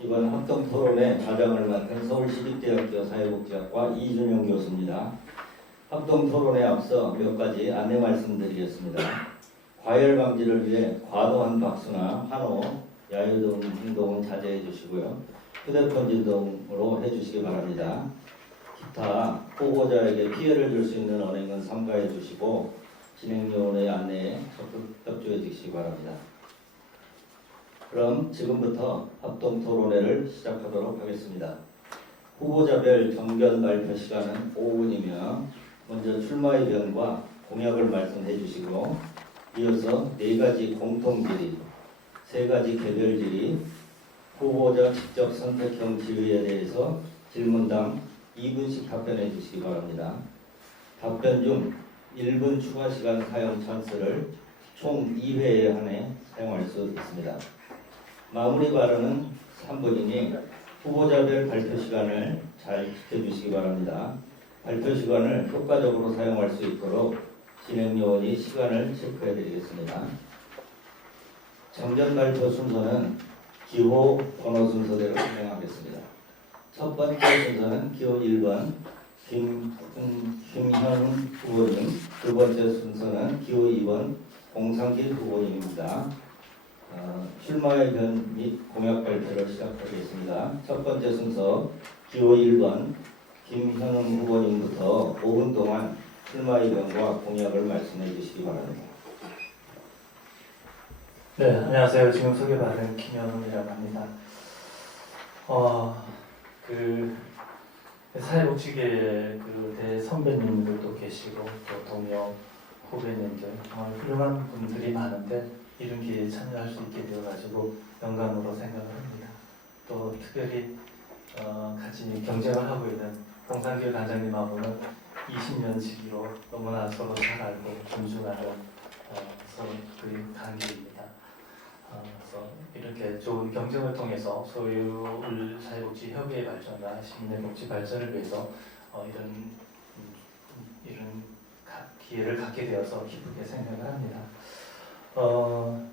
이번 합동토론의 과장을 맡은 서울시립대학교 사회복지학과 이준영 교수입니다. 합동토론에 앞서 몇 가지 안내 말씀드리겠습니다. 과열 방지를 위해 과도한 박수나 환호, 야유 등 행동은 자제해 주시고요. 휴대폰 진동으로 해주시기 바랍니다. 기타 후보자에게 피해를 줄 수 있는 언행은 삼가해 주시고 진행요원의 안내에 적극 협조해 주시기 바랍니다. 그럼 지금부터 합동토론회를 시작하도록 하겠습니다. 후보자별 정견 발표 시간은 5분이며 먼저 출마 의견과 공약을 말씀해 주시고 이어서 4가지 공통 질의, 3가지 개별 질의, 후보자 직접 선택형 질의에 대해서 질문당 2분씩 답변해 주시기 바랍니다. 답변 중 1분 추가 시간 사용 찬스를 총 2회에 한해 사용할 수 있습니다. 마무리 발언은 3분이니 후보자별 발표 시간을 잘 지켜주시기 바랍니다. 발표 시간을 효과적으로 사용할 수 있도록 진행요원이 시간을 체크해 드리겠습니다. 정견 발표 순서는 기호 번호 순서대로 진행하겠습니다. 첫 번째 순서는 기호 1번 김현웅 후보님, 두 번째 순서는 기호 2번 공상길 후보님입니다. 출마 의견 및 공약 발표를 시작하겠습니다. 첫 번째 순서 기호 1번 김현웅 후보님부터 5분 동안 출마 의견과 공약을 말씀해 주시기 바랍니다. 네, 안녕하세요. 지금 소개받은 김현웅이라고 합니다. 사회복지계 대선배님들도 계시고 또 동료 후배님들 정말 훌륭한 분들이 많은데 이런 기회에 참여할 수 있게 되어가지고 영광으로 생각을 합니다. 또 특별히 같이 경쟁을 하고 있는 공상길 관장님하고는 20년 지기로 너무나 서로 잘 알고 존중하는 서로 그 관계입니다. 그래서 이렇게 좋은 경쟁을 통해서 서울 사회복지 협의회 발전과 시민의 복지 발전을 위해서 이런 기회를 갖게 되어서 기쁘게 생각을 합니다.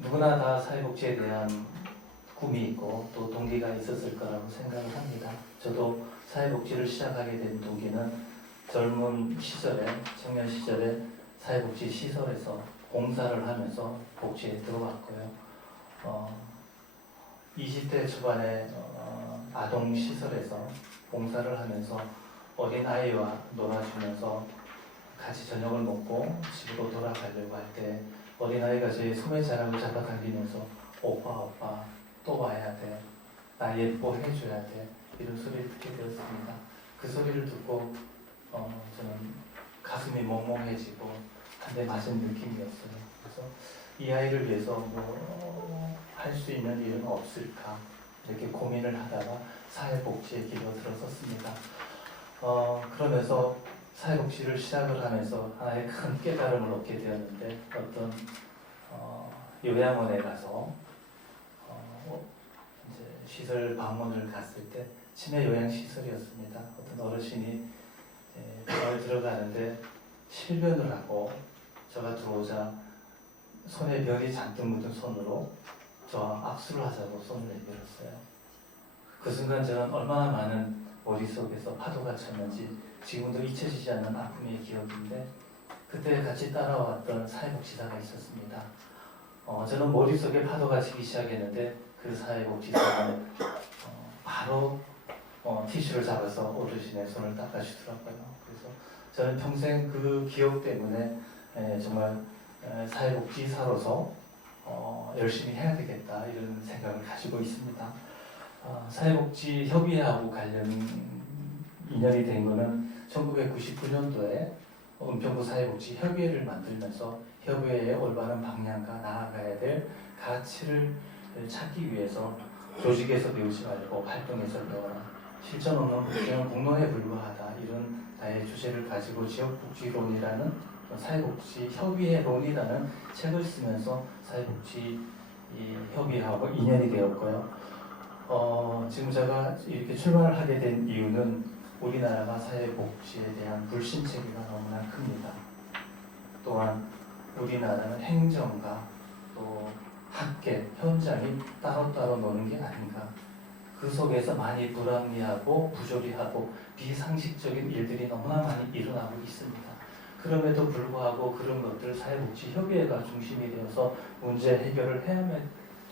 누구나 다 사회복지에 대한 꿈이 있고 또 동기가 있었을 거라고 생각을 합니다. 저도 사회복지를 시작하게 된 동기는 젊은 시절에, 청년 시절에 사회복지 시설에서 봉사를 하면서 복지에 들어왔고요. 20대 초반에 아동시설에서 봉사를 하면서 어린아이와 놀아주면서 같이 저녁을 먹고 집으로 돌아가려고 할 때 어린아이가 제 소매자락을 잡아당기면서 오빠 또 와야 돼, 나 예뻐해줘야 돼, 이런 소리를 듣게 되었습니다. 그 소리를 듣고 저는 가슴이 멍멍해지고 한 대 맞은 느낌이었어요. 그래서 이 아이를 위해서 할 수 있는 일은 없을까 이렇게 고민을 하다가 사회복지에 길로 들어섰습니다. 그러면서 사회복지를 시작을 하면서 하나의 큰 깨달음을 얻게 되었는데 어떤 요양원에 가서 이제 시설 방문을 갔을 때 치매 요양 시설이었습니다. 어떤 어르신이 방을 들어가는데 실변을 하고 저가 들어오자 손에 별이 잔뜩 묻은 손으로 저와 악수를 하자고 손을 내밀었어요. 그 순간 저는 얼마나 많은 머릿속에서 파도가 쳤는지 지금도 잊혀지지 않는 아픔의 기억인데 그때 같이 따라왔던 사회복지사가 있었습니다. 저는 머릿속에 파도가 치기 시작했는데 그 사회복지사는 바로 티슈를 잡아서 어르신의 손을 닦아주더라고요. 그래서 저는 평생 그 기억 때문에 정말 사회복지사로서 열심히 해야 되겠다 이런 생각을 가지고 있습니다. 사회복지 협의회하고 관련 인연이 된 것은 1999년도에 은평구 사회복지 협의회를 만들면서 협의회의 올바른 방향과 나아가야 될 가치를 찾기 위해서 조직에서 배우지 말고 활동에서 배워라, 실천 없는 복지는 공론에 불과하다, 이런 나의 주제를 가지고 지역복지론이라는 사회복지 협의회론이라는 책을 쓰면서 사회복지 협의회하고 인연이 되었고요. 지금 제가 이렇게 출마를 하게 된 이유는 우리나라가 사회복지에 대한 불신체계가 너무나 큽니다. 또한 우리나라는 행정과 또 학계, 현장이 따로따로 노는 게 아닌가, 그 속에서 많이 불합리하고 부조리하고 비상식적인 일들이 너무나 많이 일어나고 있습니다. 그럼에도 불구하고 그런 것들 사회복지협의회가 중심이 되어서 문제 해결을 해야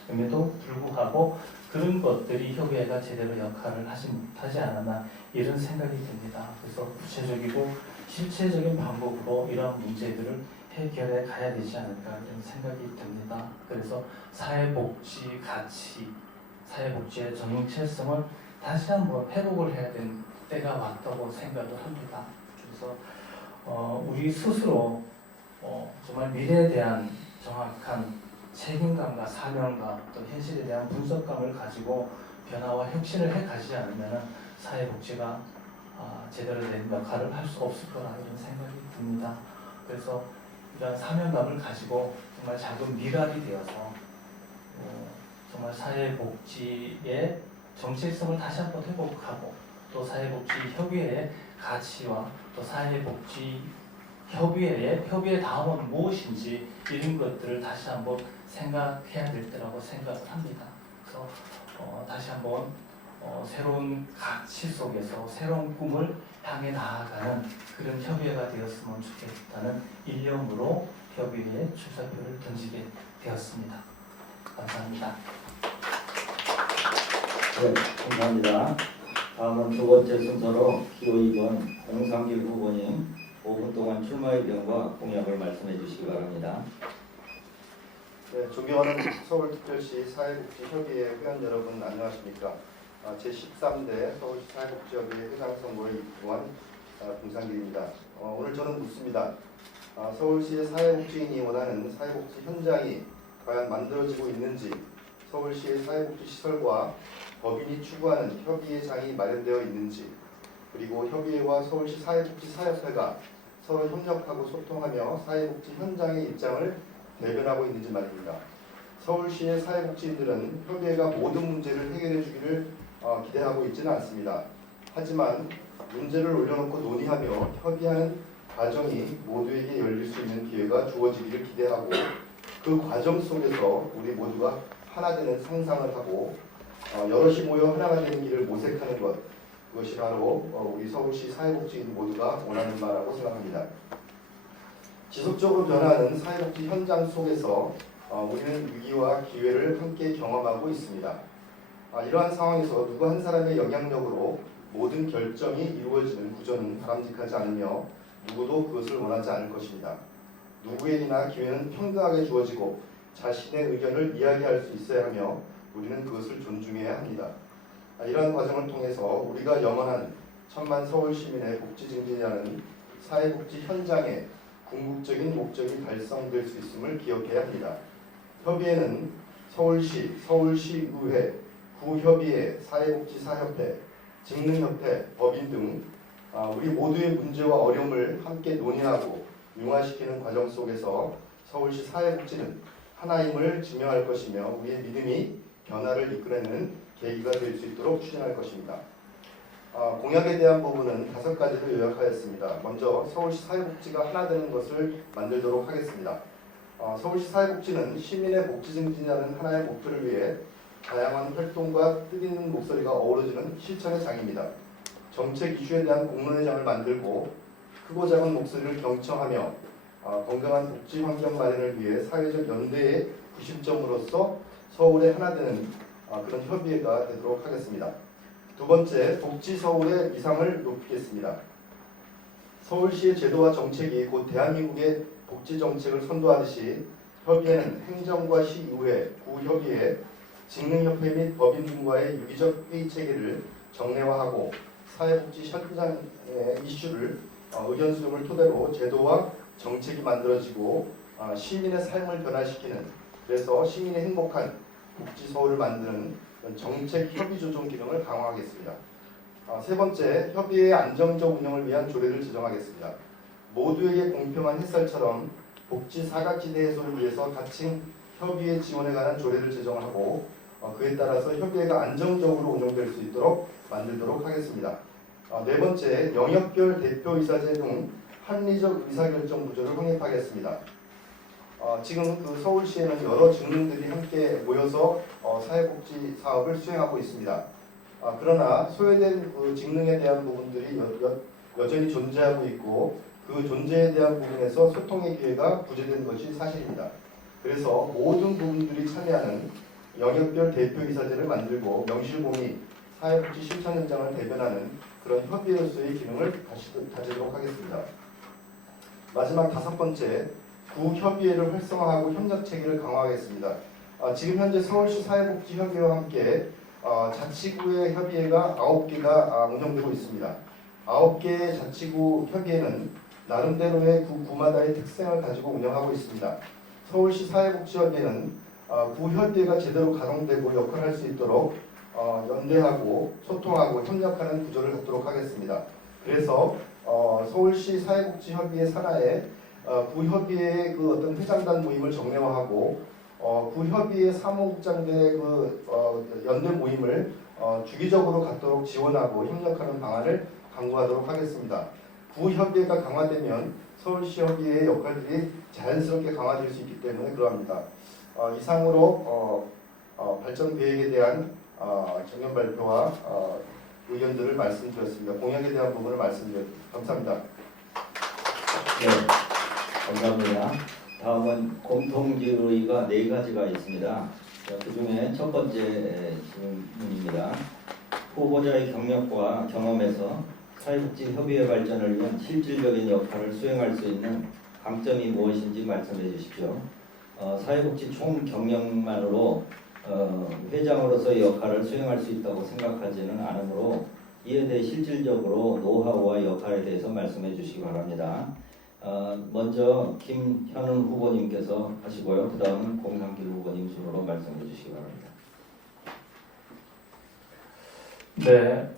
함에도 불구하고 그런 것들이 협의회가 제대로 역할을 하지 못하지 않았나 이런 생각이 듭니다. 그래서 구체적이고 실체적인 방법으로 이런 문제들을 해결해 가야 되지 않을까 이런 생각이 듭니다. 그래서 사회복지 가치, 사회복지의 정체성을 다시 한번 회복을 해야 되는 때가 왔다고 생각을 합니다. 그래서 우리 스스로 정말 미래에 대한 정확한 책임감과 사명감 또 현실에 대한 분석감을 가지고 변화와 혁신을 해 가지 않으면 사회복지가 제대로 된 역할을 할 수 없을 거라 이런 생각이 듭니다. 그래서 이런 사명감을 가지고 정말 작은 미랄이 되어서 정말 사회복지의 정체성을 다시 한번 회복하고 또 사회복지협의회의 가치와 또 사회복지협의회 다음은 무엇인지 이런 것들을 다시 한번 생각해야 될 때라고 생각을 합니다. 그래서 다시 한번 새로운 가치 속에서 새로운 꿈을 향해 나아가는 그런 협의회가 되었으면 좋겠다는 일념으로 협의회에 출사표를 던지게 되었습니다. 감사합니다. 네, 감사합니다. 다음은 두 번째 순서로 기호 2번 공상길 후보님 5분 동안 출마 의견과 공약을 말씀해 주시기 바랍니다. 네, 존경하는 서울특별시 사회복지협의회 회원 여러분 안녕하십니까? 제13대 서울시 사회복지협의회 회장 선거에 입후한 공상길입니다. 오늘 저는 묻습니다. 서울시의 사회복지인이 원하는 사회복지 현장이 과연 만들어지고 있는지, 서울시의 사회복지 시설과 법인이 추구하는 협의회장이 마련되어 있는지, 그리고 협의회와 서울시 사회복지사협회가 서로 협력하고 소통하며 사회복지 현장의 입장을 대변하고 있는지 말입니다. 서울시의 사회복지인들은 협의회가 모든 문제를 해결해 주기를 기대하고 있지는 않습니다. 하지만 문제를 올려놓고 논의하며 협의하는 과정이 모두에게 열릴 수 있는 기회가 주어지기를 기대하고 그 과정 속에서 우리 모두가 하나 되는 상상을 하고 여럿이 모여 하나가 되는 길을 모색하는 것, 그것이 바로 우리 서울시 사회복지인 모두가 원하는 바라고 생각합니다. 지속적으로 변화하는 사회복지 현장 속에서 우리는 위기와 기회를 함께 경험하고 있습니다. 이러한 상황에서 누구 한 사람의 영향력으로 모든 결정이 이루어지는 구조는 바람직하지 않으며 누구도 그것을 원하지 않을 것입니다. 누구에게나 기회는 평등하게 주어지고 자신의 의견을 이야기할 수 있어야 하며 우리는 그것을 존중해야 합니다. 이러한 과정을 통해서 우리가 염원한 천만 서울 시민의 복지 증진이라는 사회복지 현장의 궁극적인 목적이 달성될 수 있음을 기억해야 합니다. 협의회는 서울시, 서울시의회, 구협의회, 사회복지사협회, 직능협회, 법인 등 우리 모두의 문제와 어려움을 함께 논의하고 융화시키는 과정 속에서 서울시 사회복지는 하나임을 증명할 것이며 우리의 믿음이 변화를 이끌어내는 계기가 될 수 있도록 추진할 것입니다. 공약에 대한 부분은 5가지로 요약하였습니다. 먼저 서울시 사회복지가 하나 되는 것을 만들도록 하겠습니다. 서울시 사회복지는 시민의 복지 증진이라는 하나의 목표를 위해 다양한 활동과 뜻있는 목소리가 어우러지는 실천의 장입니다. 정책 이슈에 대한 공론의 장을 만들고 크고 작은 목소리를 경청하며 건강한 복지 환경 마련을 위해 사회적 연대의 구심점으로서 서울의 하나 되는 그런 협의회가 되도록 하겠습니다. 두 번째, 복지 서울의 위상을 높이겠습니다. 서울시의 제도와 정책이 곧 대한민국의 복지 정책을 선도하듯이 협의회는 행정과 시의회, 구협의회, 직능협회 및 법인 등과의 유기적 회의 체계를 정례화하고 사회복지 현장의 이슈를 의견 수렴을 토대로 제도와 정책이 만들어지고 시민의 삶을 변화시키는, 그래서 시민의 행복한 복지 서울을 만드는 정책 협의 조정 기능을 강화하겠습니다. 세 번째, 협의회의 안정적 운영을 위한 조례를 제정하겠습니다. 모두에게 공평한 햇살처럼 복지 사각지대 해소를 위해서 가칭 협의회 지원에 관한 조례를 제정하고 그에 따라서 협의회가 안정적으로 운영될 수 있도록 만들도록 하겠습니다. 네 번째, 영역별 대표이사제 등 합리적 의사결정 구조를 확립하겠습니다. 지금 그 서울시에는 여러 직능들이 함께 모여서 사회복지 사업을 수행하고 있습니다. 그러나 소외된 그 직능에 대한 부분들이 여전히 존재하고 있고 그 존재에 대한 부분에서 소통의 기회가 부재된 것이 사실입니다. 그래서 모든 부분들이 참여하는 영역별 대표이사제를 만들고 명실공히 사회복지 실천 현장을 대변하는 그런 협의회로서의 기능을 다지도록 하겠습니다. 마지막 5번째, 구협의회를 활성화하고 협력 체계를 강화하겠습니다. 지금 현재 서울시 사회복지협의회와 함께 자치구의 협의회가 9개가 운영되고 있습니다. 9개의 자치구 협의회는 나름대로의 구마다의 특성을 가지고 운영하고 있습니다. 서울시 사회복지협의회는 구협의회가 제대로 가동되고 역할을 할 수 있도록 연대하고 소통하고 협력하는 구조를 갖도록 하겠습니다. 그래서 서울시 사회복지협의회 산하에 구협의회의 그 어떤 회장단 모임을 정례화하고 구협의회 사무국장들의 그 연대 모임을 주기적으로 갖도록 지원하고 협력하는 방안을 강구하도록 하겠습니다. 구협의회가 강화되면 서울시 협의회의 역할들이 자연스럽게 강화될 수 있기 때문에 그러합니다. 이상으로 발전 계획에 대한 정면 발표와 의견들을 말씀드렸습니다. 공약에 대한 부분을 말씀드렸습니다. 감사합니다. 네, 감사합니다. 다음은 공통질의가 4가지가 있습니다. 그 중에 첫 번째 질문입니다. 후보자의 경력과 경험에서 사회복지 협의회 발전을 위한 실질적인 역할을 수행할 수 있는 강점이 무엇인지 말씀해 주십시오. 사회복지 총 경력만으로 회장으로서의 역할을 수행할 수 있다고 생각하지는 않으므로 이에 대해 실질적으로 노하우와 역할에 대해서 말씀해 주시기 바랍니다. 먼저 김현은 후보님께서 하시고요. 그 다음은 공상길 후보님 순으로 말씀해 주시기 바랍니다. 네,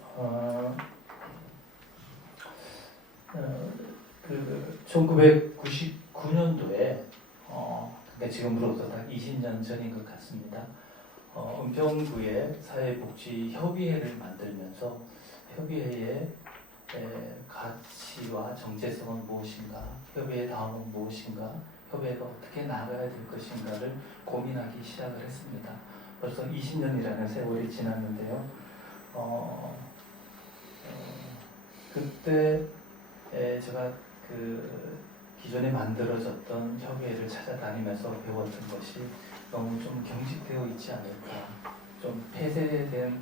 그 1999년도에 그러니까 지금으로부터 딱 20년 전인 것 같습니다. 은평구에 사회복지협의회를 만들면서 협의회의 가치와 정체성은 무엇인가, 협의회 다음은 무엇인가, 협의회가 어떻게 나아가야 될 것인가를 고민하기 시작을 했습니다. 벌써 20년이라는 세월이 지났는데요. 그때 제가 그 기존에 만들어졌던 협의회를 찾아다니면서 배웠던 것이 너무 좀 경직되어 있지 않을까, 좀 폐쇄된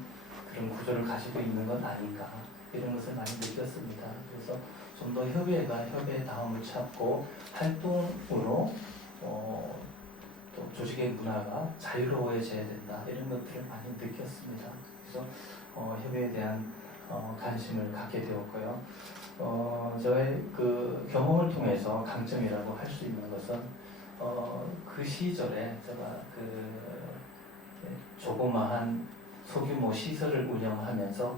그런 구조를 가지고 있는 건 아닌가, 이런 것을 많이 느꼈습니다. 그래서 좀 더 협의회가 협의회 다음을 찾고 활동으로 또 조직의 문화가 자유로워져야 된다, 이런 것들을 많이 느꼈습니다. 그래서 협의회에 대한 관심을 갖게 되었고요. 저의 그 경험을 통해서 강점이라고 할 수 있는 것은 그 시절에 제가 그 조그마한 소규모 시설을 운영하면서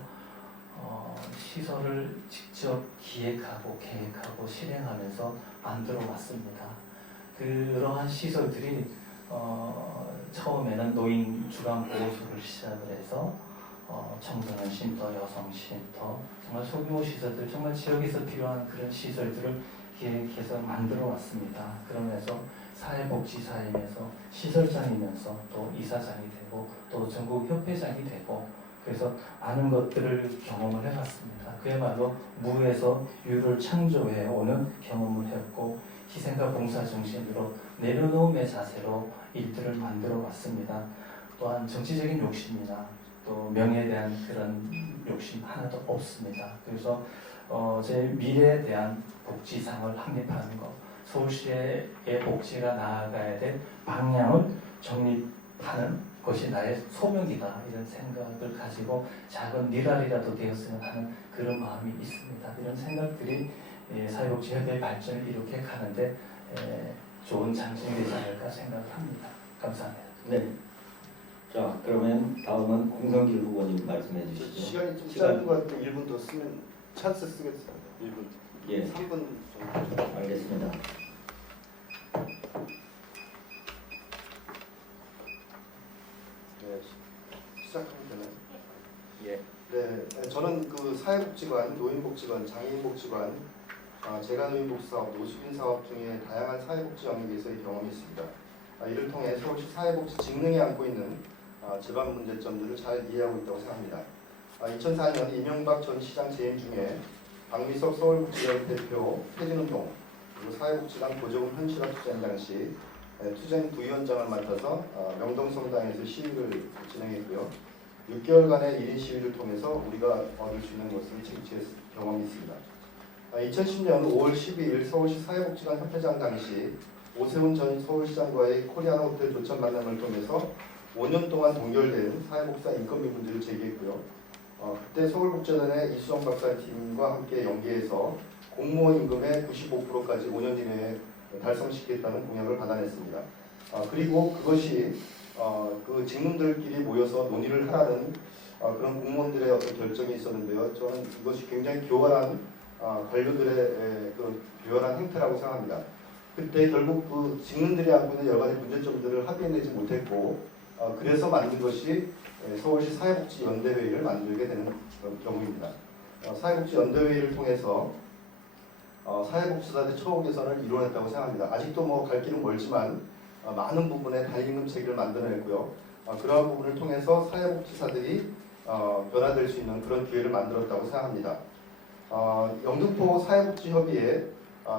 시설을 직접 기획하고 계획하고 실행하면서 만들어 왔습니다. 그러한 시설들이 처음에는 노인 주간 보호소를 시작을 해서 청소년 쉼터, 여성 쉼터, 정말 소규모 시설들, 정말 지역에서 필요한 그런 시설들을 기획해서 만들어 왔습니다. 그러면서 사회복지사이면서 시설장이면서 또 이사장이 되고 또 전국 협회장이 되고, 그래서 많은 것들을 경험을 해봤습니다. 그야말로 무에서 유를 창조해 오는 경험을 했고, 희생과 봉사 정신으로 내려놓음의 자세로 일들을 만들어 왔습니다. 또한 정치적인 욕심이나 또 명예에 대한 그런 욕심 하나도 없습니다. 그래서 제 미래에 대한 복지상을 확립하는 것, 서울시의 복지가 나아가야 될 방향을 정립하는 것이 나의 소명이다, 이런 생각을 가지고 작은 미랄이라도 되었으면 하는 그런 마음이 있습니다. 이런 생각들이 사회복지협의회 발전을 이렇게 가는데 좋은 장점이 되지 않을까 생각합니다. 감사합니다. 네. 자, 그러면 다음은 공성길 후보님 말씀해 주시죠. 시간이 좀 짧은 것 같은데 1분 더 쓰면 찬스 쓰겠습니다. 1분. 예, 3분 정도. 알겠습니다. 네, 시작하면 되나요? 예. 네, 저는 그 사회복지관, 노인복지관, 장애인복지관, 재가노인복지사업, 노숙인 사업 등의 다양한 사회복지 영역에서의 경험이 있습니다. 이를 통해 서울시 사회복지 직능이 안고 있는 집안 문제점들을 잘 이해하고 있다고 생각합니다. 2004년 이명박 전 시장 재임 중에 박미섭 서울복지협 대표 퇴진운동 그리고 사회복지당 보조금 현실화 투쟁 당시 투쟁 부위원장을 맡아서 명동성당에서 시위를 진행했고요. 6개월간의 1인 시위를 통해서 우리가 얻을 수 있는 것을 쟁취했 경험이 있습니다. 2010년 5월 12일 서울시 사회복지관 협회장 당시 오세훈 전 서울시장과의 코리아나 호텔 조천 만남을 통해서 5년 동안 동결된 사회복지사 인건비 문제를 제기했고요. 그때 서울복지단의 이수정 박사팀과 함께 연계해서 공무원 임금의 95%까지 5년 이내에 달성시키겠다는 공약을 받아냈습니다. 그리고 그것이 그 직무들끼리 모여서 논의를 하라는 그런 공무원들의 어떤 결정이 있었는데요. 저는 이것이 굉장히 교활한 관료들의 그 교활한 행태라고 생각합니다. 그때 결국 그 직무들이 안고 있는 여러 가지 문제점들을 합의해내지 못했고 그래서 만든 것이 서울시 사회복지연대회의를 만들게 되는 경우입니다. 사회복지연대회의를 통해서 사회복지사들의 처우 개선을 이루어냈다고 생각합니다. 아직도 뭐 갈 길은 멀지만 많은 부분에 단임금 체계를 만들어냈고요. 그러한 부분을 통해서 사회복지사들이 변화될 수 있는 그런 기회를 만들었다고 생각합니다. 영등포 사회복지협의회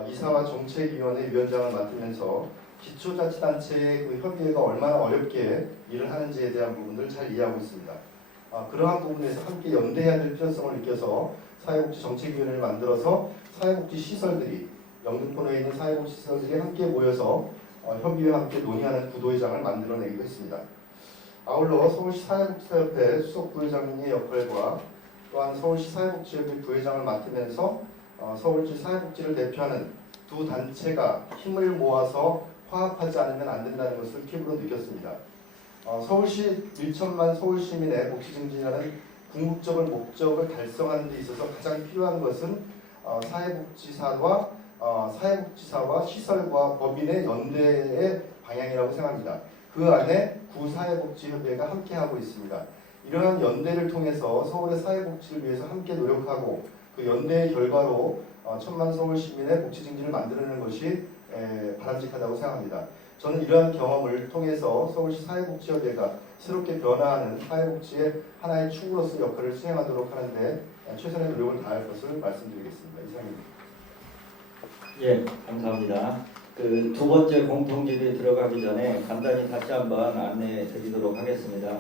이사와 정책위원회 위원장을 맡으면서 기초자치단체의 그 협의회가 얼마나 어렵게 일을 하는지에 대한 부분을 잘 이해하고 있습니다. 그러한 부분에서 함께 연대해야 될 필요성을 느껴서 사회복지 정책위원회를 만들어서 사회복지 시설들이 영등포 내에 있는 사회복지 시설들이 함께 모여서 협의회와 함께 논의하는 구도회장을 만들어내기도 했습니다. 아울러 서울시 사회복지사협회 수석 부회장의 역할과 또한 서울시 사회복지협회 부회장을 맡으면서 서울시 사회복지를 대표하는 두 단체가 힘을 모아서 화합하지 않으면 안 된다는 것을 피부로 느꼈습니다. 서울시 1천만 서울시민의 복지 증진이라는 궁극적인 목적을 달성하는 데 있어서 가장 필요한 것은 사회복지사와 시설과 법인의 연대의 방향이라고 생각합니다. 그 안에 구사회복지협의회가 함께하고 있습니다. 이러한 연대를 통해서 서울의 사회복지를 위해서 함께 노력하고 그 연대의 결과로 천만 서울 시민의 복지 증진을 만들어내는 것이 바람직하다고 생각합니다. 저는 이러한 경험을 통해서 서울시 사회복지협의회가 새롭게 변화하는 사회복지의 하나의 축으로서 역할을 수행하도록 하는데 최선의 노력을 다할 것을 말씀드리겠습니다. 이상입니다. 예, 감사합니다. 그 두 번째 공통질에 들어가기 전에 간단히 다시 한번 안내해 드리도록 하겠습니다.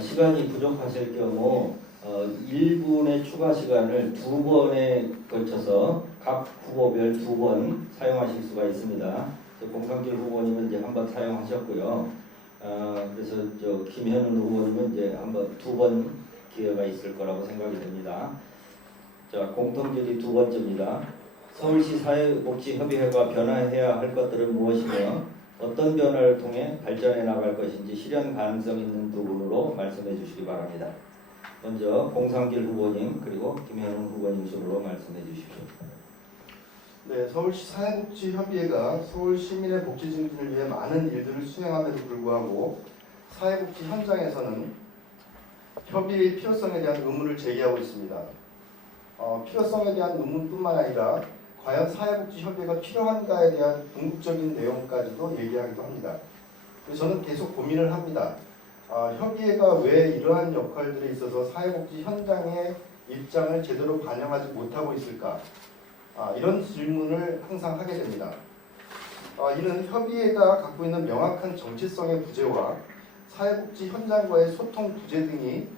시간이 부족하실 경우 1분의 추가 시간을 2번에 걸쳐서 각 후보별 2번 사용하실 수가 있습니다. 공상길 후보님은 이제 한 번 사용하셨고요. 그래서 김현우 후보님은 이제 한번 2번 기회가 있을 거라고 생각이 됩니다. 자, 공통질이 두 번째입니다. 서울시 사회복지협의회가 변화해야 할 것들은 무엇이며 어떤 변화를 통해 발전해 나갈 것인지 실현 가능성 있는 부분으로 말씀해 주시기 바랍니다. 먼저 공상길 후보님 그리고 김현웅 후보님 순으로 말씀해 주십시오. 네, 서울시 사회복지협의회가 서울 시민의 복지 증진을 위해 많은 일들을 수행함에도 불구하고 사회복지 현장에서는 협의회의 필요성에 대한 의문을 제기하고 있습니다. 필요성에 대한 의문뿐만 아니라 과연 사회복지협의회가 필요한가에 대한 궁극적인 내용까지도 얘기하기도 합니다. 그래서 저는 계속 고민을 합니다. 협의회가 왜 이러한 역할들에 있어서 사회복지 현장의 입장을 제대로 반영하지 못하고 있을까? 이런 질문을 항상 하게 됩니다. 이는 협의회가 갖고 있는 명확한 정체성의 부재와 사회복지 현장과의 소통 부재 등이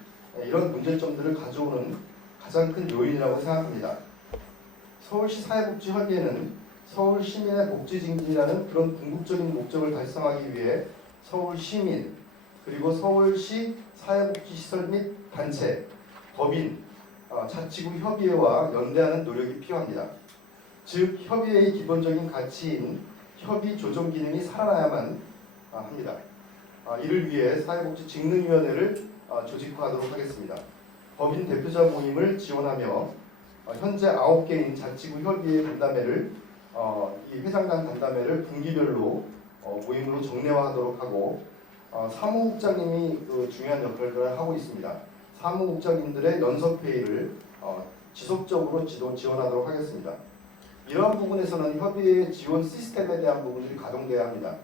이런 문제점들을 가져오는 가장 큰 요인이라고 생각합니다. 서울시 사회복지협의회는 서울 시민의 복지 증진이라는 그런 궁극적인 목적을 달성하기 위해 서울 시민 그리고 서울시 사회복지시설 및 단체, 법인, 자치구 협의회와 연대하는 노력이 필요합니다. 즉 협의회의 기본적인 가치인 협의 조정 기능이 살아나야만 합니다. 이를 위해 사회복지직능위원회를 조직화하도록 하겠습니다. 법인 대표자 모임을 지원하며 현재 9개인 자치구 협의회 간담회를 이 회장단 간담회를 분기별로 모임으로 정례화하도록 하고 사무국장님이 그 중요한 역할을 하고 있습니다. 사무국장님들의 연석회의를 지속적으로 지원하도록 하겠습니다. 이러한 부분에서는 협의회 지원 시스템에 대한 부분들이 가동돼야 합니다.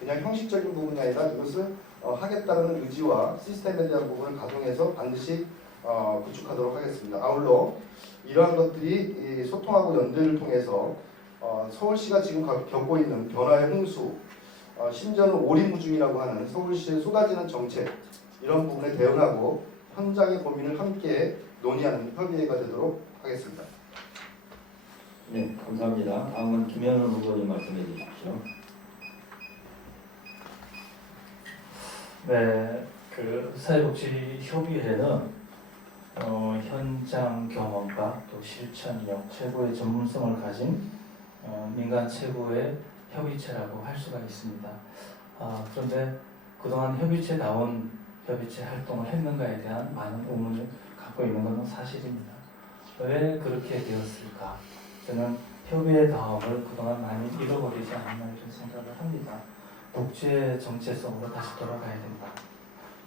그냥 형식적인 부분이 아니라 이것을 하겠다는 의지와 시스템에 대한 부분을 가동해서 반드시 구축하도록 하겠습니다. 아울러 이러한 것들이 이 소통하고 연대를 통해서 서울시가 지금 겪고 있는 변화의 홍수, 심지어는 오리무중이라고 하는 서울시에 쏟아지는 정책, 이런 부분에 대응하고 현장의 고민을 함께 논의하는 협의회가 되도록 하겠습니다. 네, 감사합니다. 다음은 김현우 후보님 말씀해 주십시오. 네, 그 사회복지협의회는 현장 경험과 또 실천력, 최고의 전문성을 가진 민간 최고의 협의체라고 할 수가 있습니다. 그런데 그동안 협의체다운 협의체 활동을 했는가에 대한 많은 의문을 갖고 있는 것은 사실입니다. 왜 그렇게 되었을까? 저는 협의의 다음을 그동안 많이 잃어버리지 않았나 이런 생각을 합니다. 복지의 정체성으로 다시 돌아가야 된다.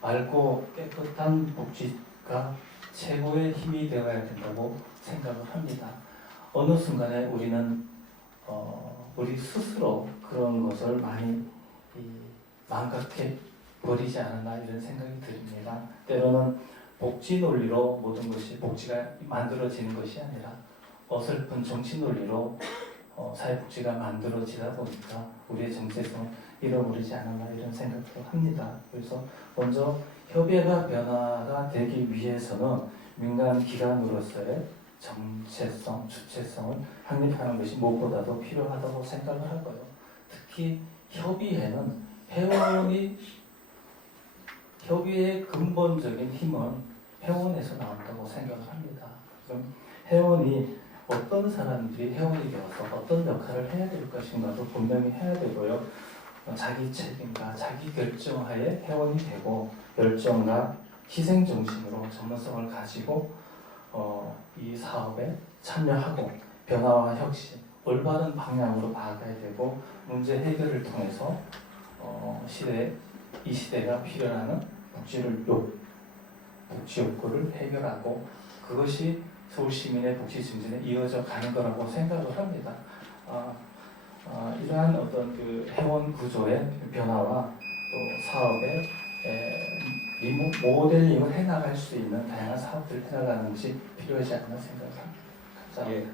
맑고 깨끗한 복지가 최고의 힘이 되어야 된다고 생각을 합니다. 어느 순간에 우리는 우리 스스로 그런 것을 많이 망각해 버리지 않았나 이런 생각이 듭니다. 때로는 복지 논리로 모든 것이 복지가 만들어지는 것이 아니라 어설픈 정치 논리로 사회복지가 만들어지다 보니까 우리의 정체성을 잃어버리지 않았나 이런 생각도 합니다. 그래서 먼저 협의회가 변화가 되기 위해서는 민간 기관으로서의 정체성, 주체성을 확립하는 것이 무엇보다도 필요하다고 생각을 하고요. 특히 협의회는 협의회의 근본적인 힘은 회원에서 나온다고 생각을 합니다. 그럼 회원이 어떤 사람들이 회원이 되어서 어떤 역할을 해야 될 것인가도 분명히 해야 되고요. 자기 책임과 자기 결정하에 회원이 되고 열정과 희생 정신으로 전문성을 가지고 이 사업에 참여하고 변화와 혁신, 올바른 방향으로 나아가야 되고 문제 해결을 통해서 이 시대가 필요하는 복지 욕구를 해결하고 그것이 서울 시민의 복지 증진에 이어져 가는 거라고 생각을 합니다. 이러한 어떤 그 회원 구조의 변화와 또 사업의 모델링을 해나갈 수 있는 다양한 사업들을 해나가는 것이 필요하지 않나 생각합니다. 감사합니다. 예,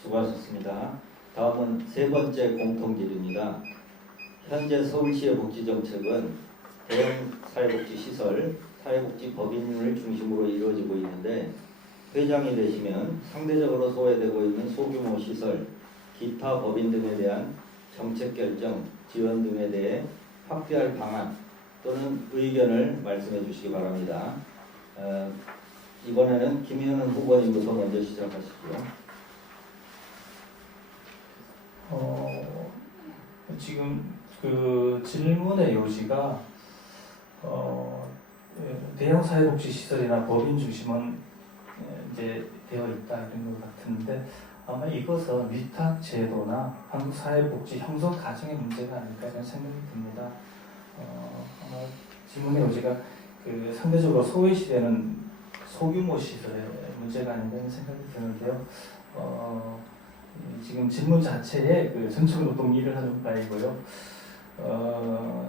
수고하셨습니다. 다음은 세 번째 공통질입니다. 현재 서울시의 복지정책은 대형 사회복지시설, 사회복지법인을 중심으로 이루어지고 있는데 회장이 되시면 상대적으로 소외되고 있는 소규모 시설, 기타 법인 등에 대한 정책 결정, 지원 등에 대해 확대할 방안 또는 의견을 말씀해 주시기 바랍니다. 이번에는 김현은 후보님부터 먼저 시작하시고요. 지금 그 질문의 요지가 대형 사회복지 시설이나 법인 중심은 이제 되어 있다 이런 것 같은데 아마 이것은 위탁 제도나 한국 사회복지 형성 과정의 문제가 아닐까 이런 생각이 듭니다. 아마 질문의 요지가 그 상대적으로 소외시되는 소규모 시설의 문제가 아닌가 이런 생각이 드는데요. 지금 질문 자체에 그 전적으로 동의를 하는 바이고요.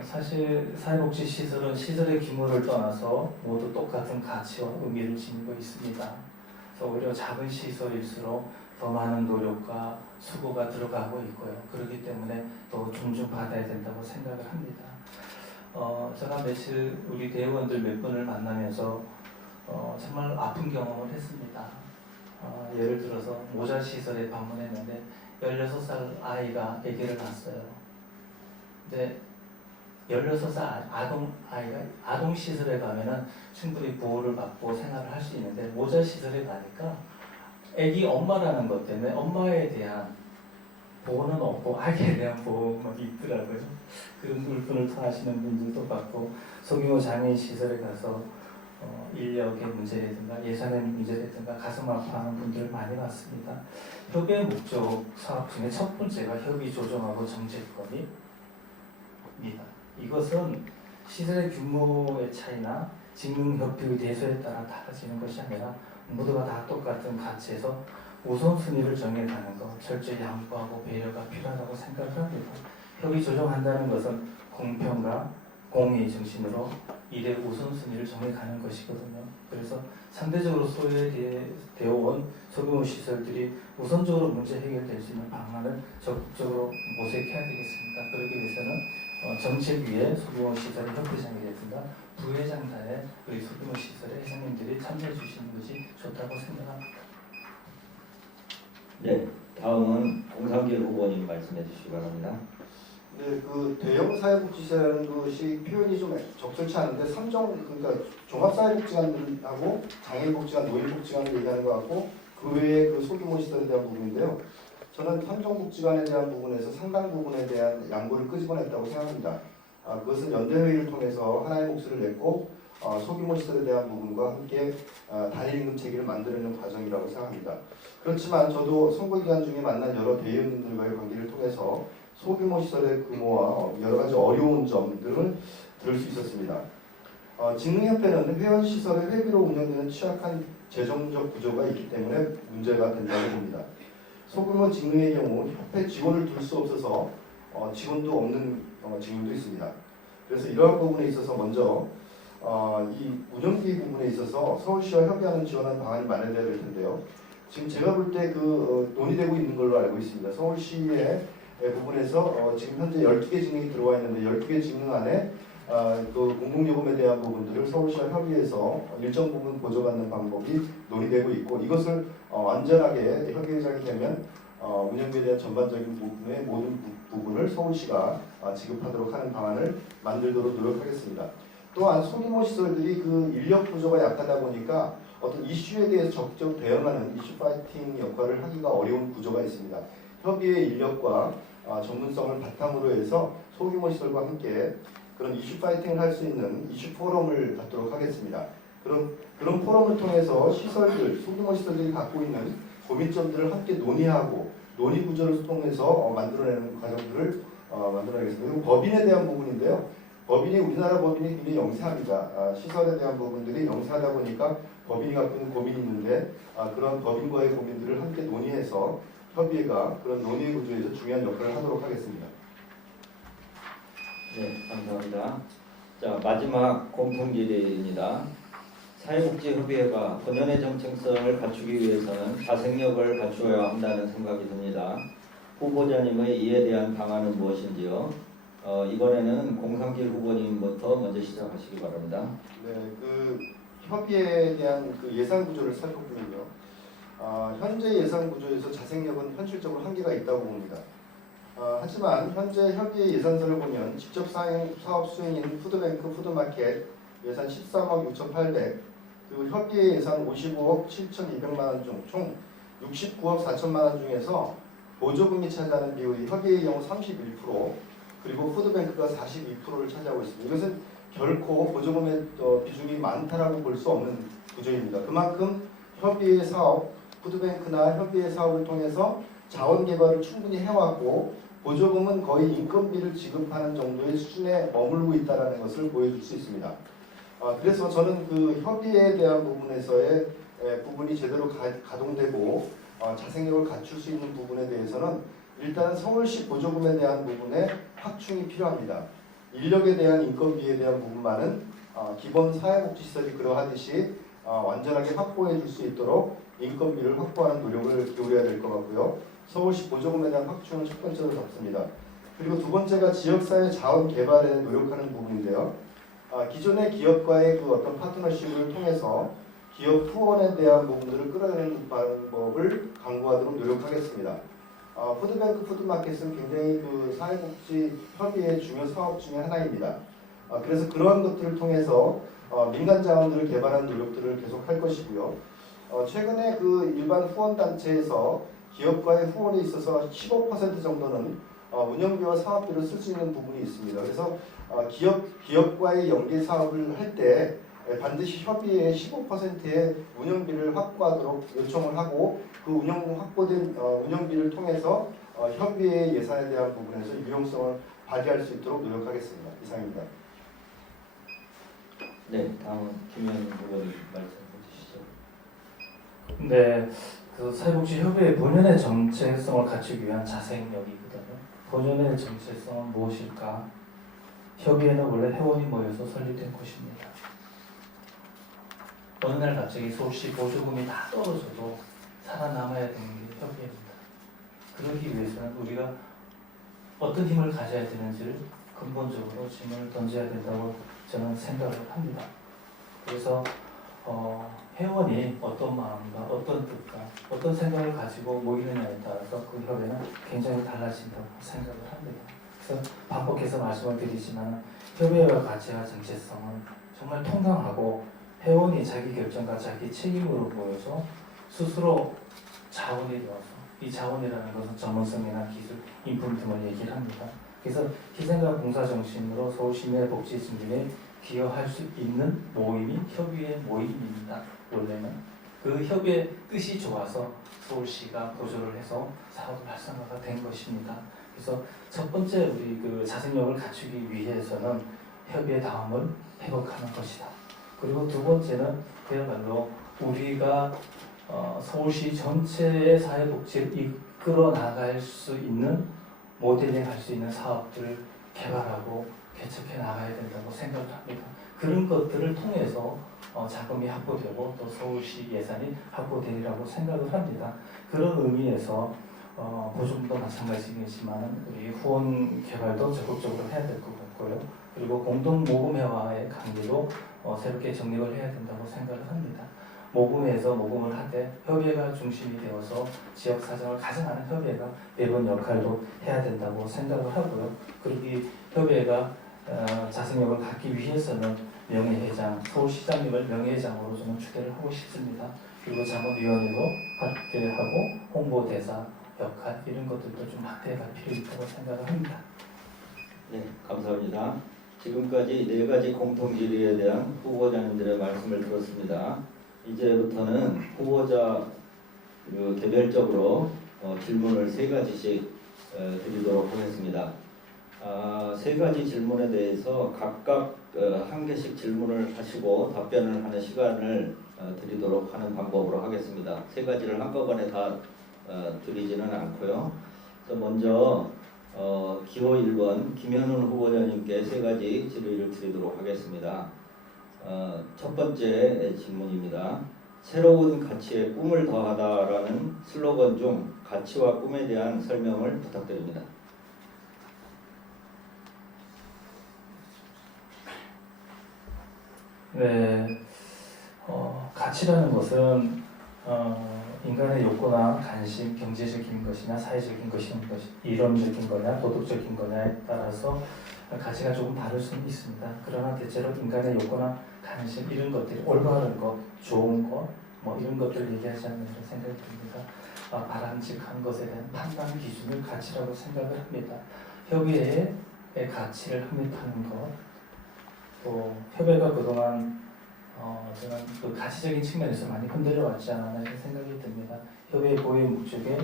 사실 사회복지 시설은 시설의 규모를 떠나서 모두 똑같은 가치와 의미를 지니고 있습니다. 그래서 오히려 작은 시설일수록 더 많은 노력과 수고가 들어가고 있고요. 그렇기 때문에 더 존중받아야 된다고 생각을 합니다. 제가 며칠 우리 대의원들 몇 분을 만나면서 정말 아픈 경험을 했습니다. 예를 들어서 모자 시설에 방문했는데 16살 아이가 아기를 낳았어요. 근데 16살 아이가 아동 시설에 가면은 충분히 보호를 받고 생활을 할 수 있는데 모자 시설에 가니까 아기 엄마라는 것 때문에 엄마에 대한 보호는 없고 아기에 대한 보호만 있더라고요. 그 울분을 토하시는 분들도 봤고 소규모 장애인 시설에 가서 인력의 문제라든가 예산의 문제라든가 가슴 아파하는 분들을 많이 봤습니다. 협의의 목적 사업 중에 첫 번째가 협의 조정하고 정책권입니다. 이것은 시설의 규모의 차이나 직능협의의 대소에 따라 달라지는 것이 아니라 모두가 다 똑같은 가치에서 우선순위를 정해가는 것, 철저히 양보하고 배려가 필요하다고 생각합니다. 협의 조정한다는 것은 공평과 공의 정신으로 일의 우선순위를 정해가는 것이거든요. 그래서 상대적으로 소외되어 온 소규모 시설들이 우선적으로 문제 해결될 수 있는 방안을 적극적으로 모색해야 되겠습니다. 그러기 위해서는 정책위에 소규모 시설의 협회장이라든가 부회장단에 우리 소규모 시설의 회장님들이 참여해 주시는 것이 좋다고 생각합니다. 네, 다음은 공상길 후보님 말씀해 주시기 바랍니다. 네, 그 대형 사회복지시설이라는 것이 표현이 좀 적절치 않은데 그러니까 종합사회복지관들하고 장애인복지관, 노인복지관을 얘기하는 것 같고 그 외에 그 소규모 시설에 대한 부분인데요. 저는 삼종복지관에 대한 부분에서 상당 부분에 대한 양보를 끄집어냈다고 생각합니다. 그것은 연대회의를 통해서 하나의 몫을 냈고 소규모 시설에 대한 부분과 함께 단일 임금 체계를 만들어내는 과정이라고 생각합니다. 그렇지만 저도 선거기간 중에 만난 여러 대의원님들과의 관계를 통해서 소규모 시설의 규모와 여러 가지 어려운 점들을 들을 수 있었습니다. 직능협회는 회원시설의 회비로 운영되는 취약한 재정적 구조가 있기 때문에 문제가 된다고 봅니다. 소규모 직능의 경우 협회 직원을 둘 수 없어서 직원도 없는 직능도 있습니다. 그래서 이러한 부분에 있어서 먼저 이 운영비 부분에 있어서 서울시와 협의하는 지원하는 방안이 마련되어야 될 텐데요. 지금 제가 볼 때 논의되고 있는 걸로 알고 있습니다. 서울시의 부분에서 지금 현재 12개 직능이 들어와 있는데 12개 직능 안에 그 공공요금에 대한 부분들을 서울시와 협의해서 일정 부분 보조받는 방법이 논의되고 있고 이것을 완전하게 협의회장이 되면 운영비에 대한 전반적인 부분의 모든 부분을 서울시가 지급하도록 하는 방안을 만들도록 노력하겠습니다. 또한 소규모 시설들이 그 인력 구조가 약하다 보니까 어떤 이슈에 대해서 적극 대응하는 이슈 파이팅 역할을 하기가 어려운 구조가 있습니다. 협의의 인력과 전문성을 바탕으로 해서 소규모 시설과 함께 그런 이슈 파이팅을 할 수 있는 이슈 포럼을 갖도록 하겠습니다. 그런 포럼을 통해서 소규모 시설들이 갖고 있는 고민점들을 함께 논의하고 논의 구조를 통해서 만들어내는 과정들을 만들어내겠습니다. 그리고 법인에 대한 부분인데요. 우리나라 법인이 굉장히 영세합니다. 시설에 대한 부분들이 영세하다 보니까 법인이 갖고 있는 고민이 있는데 그런 법인과의 고민들을 함께 논의해서 협의회가 그런 논의 구조에서 중요한 역할을 하도록 하겠습니다. 네, 감사합니다. 자, 마지막 공통질의입니다. 사회복지협의회가 본연의 정체성을 갖추기 위해서는 자생력을 갖추어야 한다는 생각이 듭니다. 후보자님의 이에 대한 방안은 무엇인지요? 이번에는 공상길 후보님부터 먼저 시작하시기 바랍니다. 네, 그 협의회에 대한 그 예산 구조를 살펴보면요. 현재 예산 구조에서 자생력은 현실적으로 한계가 있다고 봅니다. 하지만 현재 협의회 예산서를 보면 직접 사업 수행인 푸드뱅크, 푸드마켓 예산 13억 6,800 그리고 협의회 예산 55억 7,200만 원 중 총 69억 4천만 원 중에서 보조금이 차지하는 비율이 협의회의 경우 31% 그리고 푸드뱅크가 42%를 차지하고 있습니다. 이것은 결코 보조금의 비중이 많다라고 볼 수 없는 구조입니다. 그만큼 협의회 사업, 푸드뱅크나 협의회 사업을 통해서 자원 개발을 충분히 해왔고 보조금은 거의 인건비를 지급하는 정도의 수준에 머물고 있다는 것을 보여줄 수 있습니다. 그래서 저는 그 협의회에 대한 부분에서의 부분이 제대로 가동되고 자생력을 갖출 수 있는 부분에 대해서는 일단 서울시 보조금에 대한 부분에 확충이 필요합니다. 인력에 대한 인건비에 대한 부분만은 기본 사회복지시설이 그러하듯이 완전하게 확보해 줄 수 있도록 인건비를 확보하는 노력을 기울여야 될 것 같고요. 서울시 보조금에 대한 확충은 첫 번째로 잡습니다. 그리고 두 번째가 지역사회 자원 개발에 노력하는 부분인데요. 기존의 기업과의 그 어떤 파트너십을 통해서 기업 후원에 대한 부분들을 끌어내는 방법을 강구하도록 노력하겠습니다. 푸드뱅크, 푸드마켓은 굉장히 그 사회복지 협의의 중요 사업 중에 하나입니다. 그래서 그러한 것들을 통해서 민간 자원들을 개발하는 노력들을 계속할 것이고요. 최근에 그 일반 후원단체에서 기업과의 후원에 있어서 15% 정도는 운영비와 사업비를 쓸 수 있는 부분이 있습니다. 그래서 기업과의 연계 사업을 할 때 반드시 협의회의 15%의 운영비를 확보하도록 요청을 하고 그 확보된 운영비를 통해서 협의회 예산에 대한 부분에서 유용성을 발휘할 수 있도록 노력하겠습니다. 이상입니다. 네, 다음은 김현 후보님 말씀해 주시죠. 네, 그 사회복지협의회 본연의 정체성을 갖추기 위한 자생력이거든요. 본연의 정체성은 무엇일까? 협의회는 원래 회원이 모여서 설립된 곳입니다. 어느 날 갑자기 서울시 보조금이 다 떨어져도 살아남아야 되는 게 협의회입니다. 그러기 위해서는 우리가 어떤 힘을 가져야 되는지를 근본적으로 질문을 던져야 된다고 저는 생각을 합니다. 그래서 회원이 어떤 마음과 어떤 뜻과 어떤 생각을 가지고 모이느냐에 따라서 그 협회는 굉장히 달라진다고 생각을 합니다. 그래서 반복해서 말씀을 드리지만 협회와 가치와 정체성은 정말 통강하고 회원이 자기 결정과 자기 책임으로 보여서 스스로 자원이 되어서 이 자원이라는 것은 전문성이나 기술, 인품 등을 얘기를 합니다. 그래서 희생과 봉사정신으로 서울시민의 복지 증진에 기여할 수 있는 모임이 협의회 모임입니다. 원래는 그 협의회 뜻이 좋아서 서울시가 보조를 해서 사업 활성화가 된 것입니다. 그래서 첫 번째 우리 그 자생력을 갖추기 위해서는 협의회 다음을 회복하는 것이다. 그리고 두 번째는 그야말로 우리가 서울시 전체의 사회복지를 이끌어 나갈 수 있는 모델링할 수 있는 사업들을 개발하고 개척해 나가야 된다고 생각을 합니다. 그런 것들을 통해서 자금이 확보되고 또 서울시 예산이 확보되리라고 생각을 합니다. 그런 의미에서 보조금도 마찬가지겠지만 우리 후원 개발도 적극적으로 해야 될 것 같고요. 그리고 공동 모금회와의 관계도 새롭게 정립을 해야 된다고 생각을 합니다. 모금회에서 모금을 하되 협의회가 중심이 되어서 지역 사정을 가져가는 협의회가 매번 역할도 해야 된다고 생각을 하고요. 그리고 이 협의회가 자생력을 갖기 위해서는 명예회장, 서울시장님을 명예회장으로 저는 추대를 하고 싶습니다. 그리고 자문위원회도 확대하고 홍보대사 역할 이런 것들도 좀 확대해갈 필요 있다고 생각을 합니다. 네, 감사합니다. 지금까지 네 가지 공통 질의에 대한 후보자님들의 말씀을 들었습니다. 이제부터는 후보자 개별적으로 질문을 세 가지씩 드리도록 하겠습니다. 세 가지 질문에 대해서 각각 한 개씩 질문을 하시고 답변을 하는 시간을 드리도록 하는 방법으로 하겠습니다. 세 가지를 한꺼번에 다 드리지는 않고요. 그래서 먼저 기호 1번 김현훈 후보자님께 세 가지 질의를 드리도록 하겠습니다. 첫 번째 질문입니다. 새로운 가치에 꿈을 더하다라는 슬로건 중 가치와 꿈에 대한 설명을 부탁드립니다. 네, 가치라는 것은 인간의 욕구나 관심, 경제적인 것이냐, 사회적인 것이냐, 이론적인 거냐, 도덕적인 거냐에 따라서 가치가 조금 다를 수는 있습니다. 그러나 대체로 인간의 욕구나 관심 이런 것들이 올바른 것, 좋은 것, 뭐 이런 것들을 얘기하지 않는 그런 생각이 듭니다. 바람직한 것에 대한 판단 기준을 가치라고 생각을 합니다. 협의회의 가치를 확립하는 것, 또 협회가 그동안 저는 그 가치적인 측면에서 많이 흔들려 왔지 않았나 이런 생각이 듭니다. 협회의 고유 목적에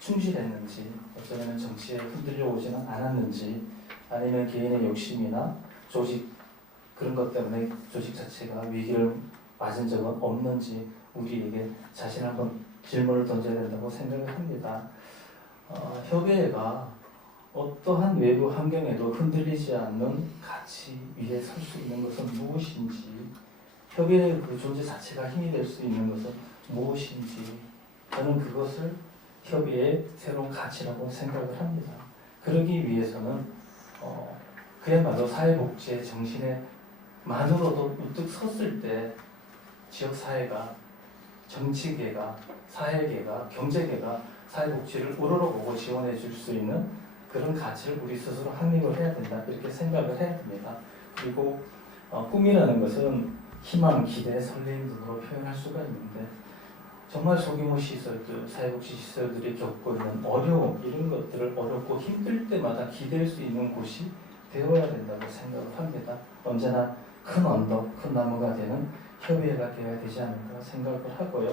충실했는지, 어쩌면 정치에 흔들려 오지는 않았는지, 아니면 개인의 욕심이나 조직 그런 것 때문에 조직 자체가 위기를 맞은 적은 없는지 우리에게 자신 한번 질문을 던져야 된다고 생각을 합니다. 협회가 어떠한 외부 환경에도 흔들리지 않는 가치 위에 설 수 있는 것은 무엇인지, 협의의 그 존재 자체가 힘이 될 수 있는 것은 무엇인지, 저는 그것을 협의의 새로운 가치라고 생각을 합니다. 그러기 위해서는 그야말로 사회복지의 정신에 만으로도 우뚝 섰을 때 지역사회가, 정치계가, 사회계가, 경제계가 사회복지를 우러러보고 지원해 줄 수 있는 그런 가치를 우리 스스로 확립을 해야 된다 이렇게 생각을 해야 됩니다. 그리고 꿈이라는 것은 희망, 기대, 설렘 등으로 표현할 수가 있는데 정말 소규모 시설들, 사회복지 시설들이 겪고 있는 어려움 이런 것들을 어렵고 힘들 때마다 기댈 수 있는 곳이 되어야 된다고 생각을 합니다. 언제나 큰 언덕, 큰 나무가 되는 협의회가 되어야 되지 않을까 생각을 하고요.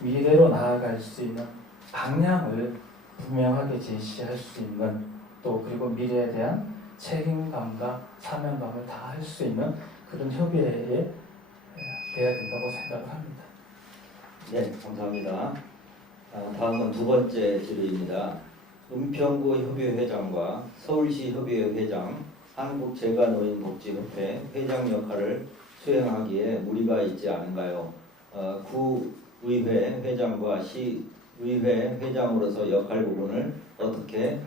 미래로 나아갈 수 있는 방향을 분명하게 제시할 수 있는, 또 그리고 미래에 대한 책임감과 사명감을 다할 수 있는 그런 협의회에 돼야 된다고 생각을 합니다. 네, 감사합니다. 다음은 두 번째 질의입니다. 은평구 협의회 회장과 서울시 협의회 회장 한국재가노인복지협회 회장 역할을 수행하기에 무리가 있지 않은가요? 구의회 회장과 시의회 회장으로서 역할 부분을 어떻게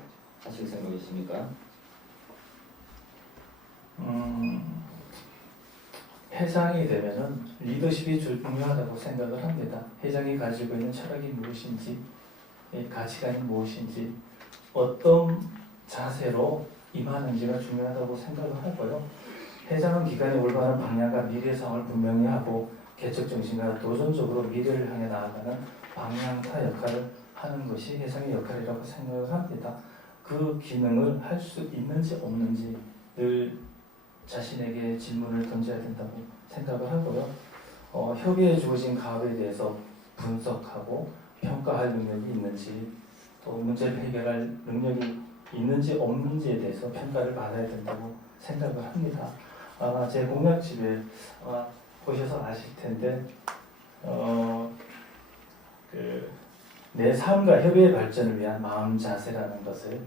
하실 생각이십니까? 회장이 되면은 리더십이 중요하다고 생각을 합니다. 회장이 가지고 있는 철학이 무엇인지, 가치관이 무엇인지, 어떤 자세로 임하는지가 중요하다고 생각을 하고요. 회장은 기관의 올바른 방향과 미래상을 분명히 하고 개척 정신과 도전적으로 미래를 향해 나아가는 방향타 역할을 하는 것이 회장의 역할이라고 생각을 합니다. 그 기능을 할 수 있는지 없는지 늘 자신에게 질문을 던져야 된다고 생각을 하고요. 협의해 주어진 가업에 대해서 분석하고 평가할 능력이 있는지, 또 문제를 해결할 능력이 있는지 없는지에 대해서 평가를 받아야 된다고 생각을 합니다. 제 공약집에 보셔서 아실 텐데 내 삶과 협의의 발전을 위한 마음 자세라는 것을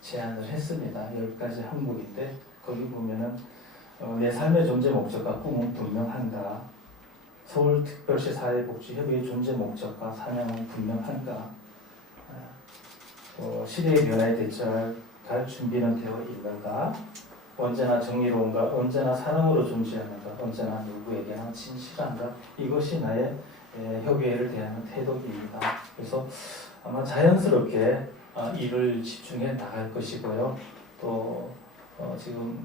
제안을 했습니다. 10가지 항목인데 거기 보면은 내 삶의 존재 목적과 꿈은 분명한가, 서울특별시 사회복지협의회 존재 목적과 사명은 분명한가, 시대의 변화에 대처할 준비는 되어 있는가, 언제나 정의로운가, 언제나 사랑으로 존재하는가, 언제나 누구에게나 진실한가, 이것이 나의 협의회를 대하는 태도입니다. 그래서 아마 자연스럽게 이를 집중해 나갈 것이고요. 또 지금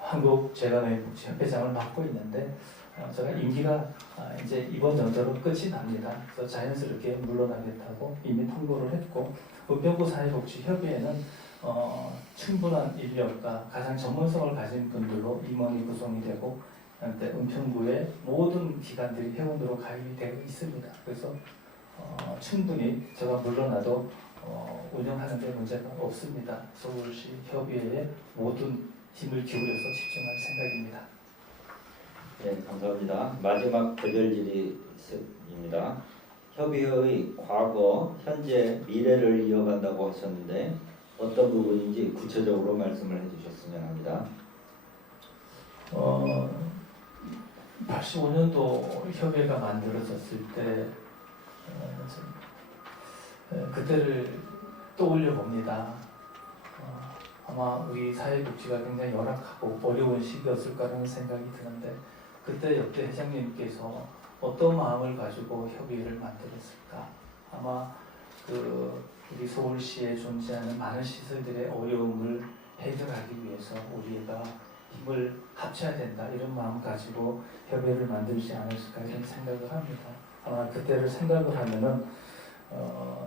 한국재가노인복지협회장을 맡고 있는데 제가 임기가 이제 이번 연도로 끝이 납니다. 그래서 자연스럽게 물러나겠다고 이미 통보를 했고, 은평구 사회복지협의회는 충분한 인력과 가장 전문성을 가진 분들로 임원이 구성이 되고, 은평구의 모든 기관들이 회원으로 가입이 되어 있습니다. 그래서 충분히 제가 물러나도 운영하는 데 문제가 없습니다. 서울시 협의회에 모든 힘을 기울여서 집중할 생각입니다. 네, 감사합니다. 마지막 개별 질의입니다. 협의회의 과거, 현재, 미래를 이어간다고 하셨는데 어떤 부분인지 구체적으로 말씀을 해주셨으면 합니다. 85년도 협의회가 만들어졌을 때 그때를 떠올려 봅니다. 아마 우리 사회복지가 굉장히 열악하고 어려운 시기였을까라는 생각이 드는데, 그때 역대 회장님께서 어떤 마음을 가지고 협의회를 만들었을까? 아마 우리 서울시에 존재하는 많은 시설들의 어려움을 해결하기 위해서 우리가 힘을 합쳐야 된다, 이런 마음 가지고 협의회를 만들지 않았을까, 이런 생각을 합니다. 아마 그때를 생각을 하면은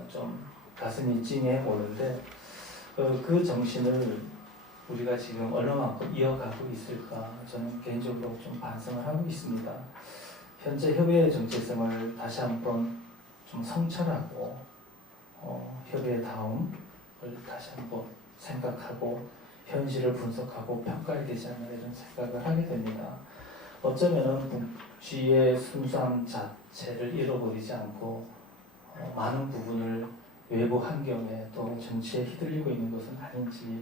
좀 가슴이 찡해 오는데, 그 정신을 우리가 지금 얼마만큼 이어가고 있을까, 저는 개인적으로 좀 반성을 하고 있습니다. 현재 협의회 정체성을 다시 한번 좀 성찰하고 협의회 다음을 다시 한번 생각하고 현실을 분석하고 평가해야 되지 않나, 이런 생각을 하게 됩니다. 어쩌면은 복지의 순수함 자체를 잃어버리지 않고 많은 부분을 외부 환경에 또 정치에 휘둘리고 있는 것은 아닌지,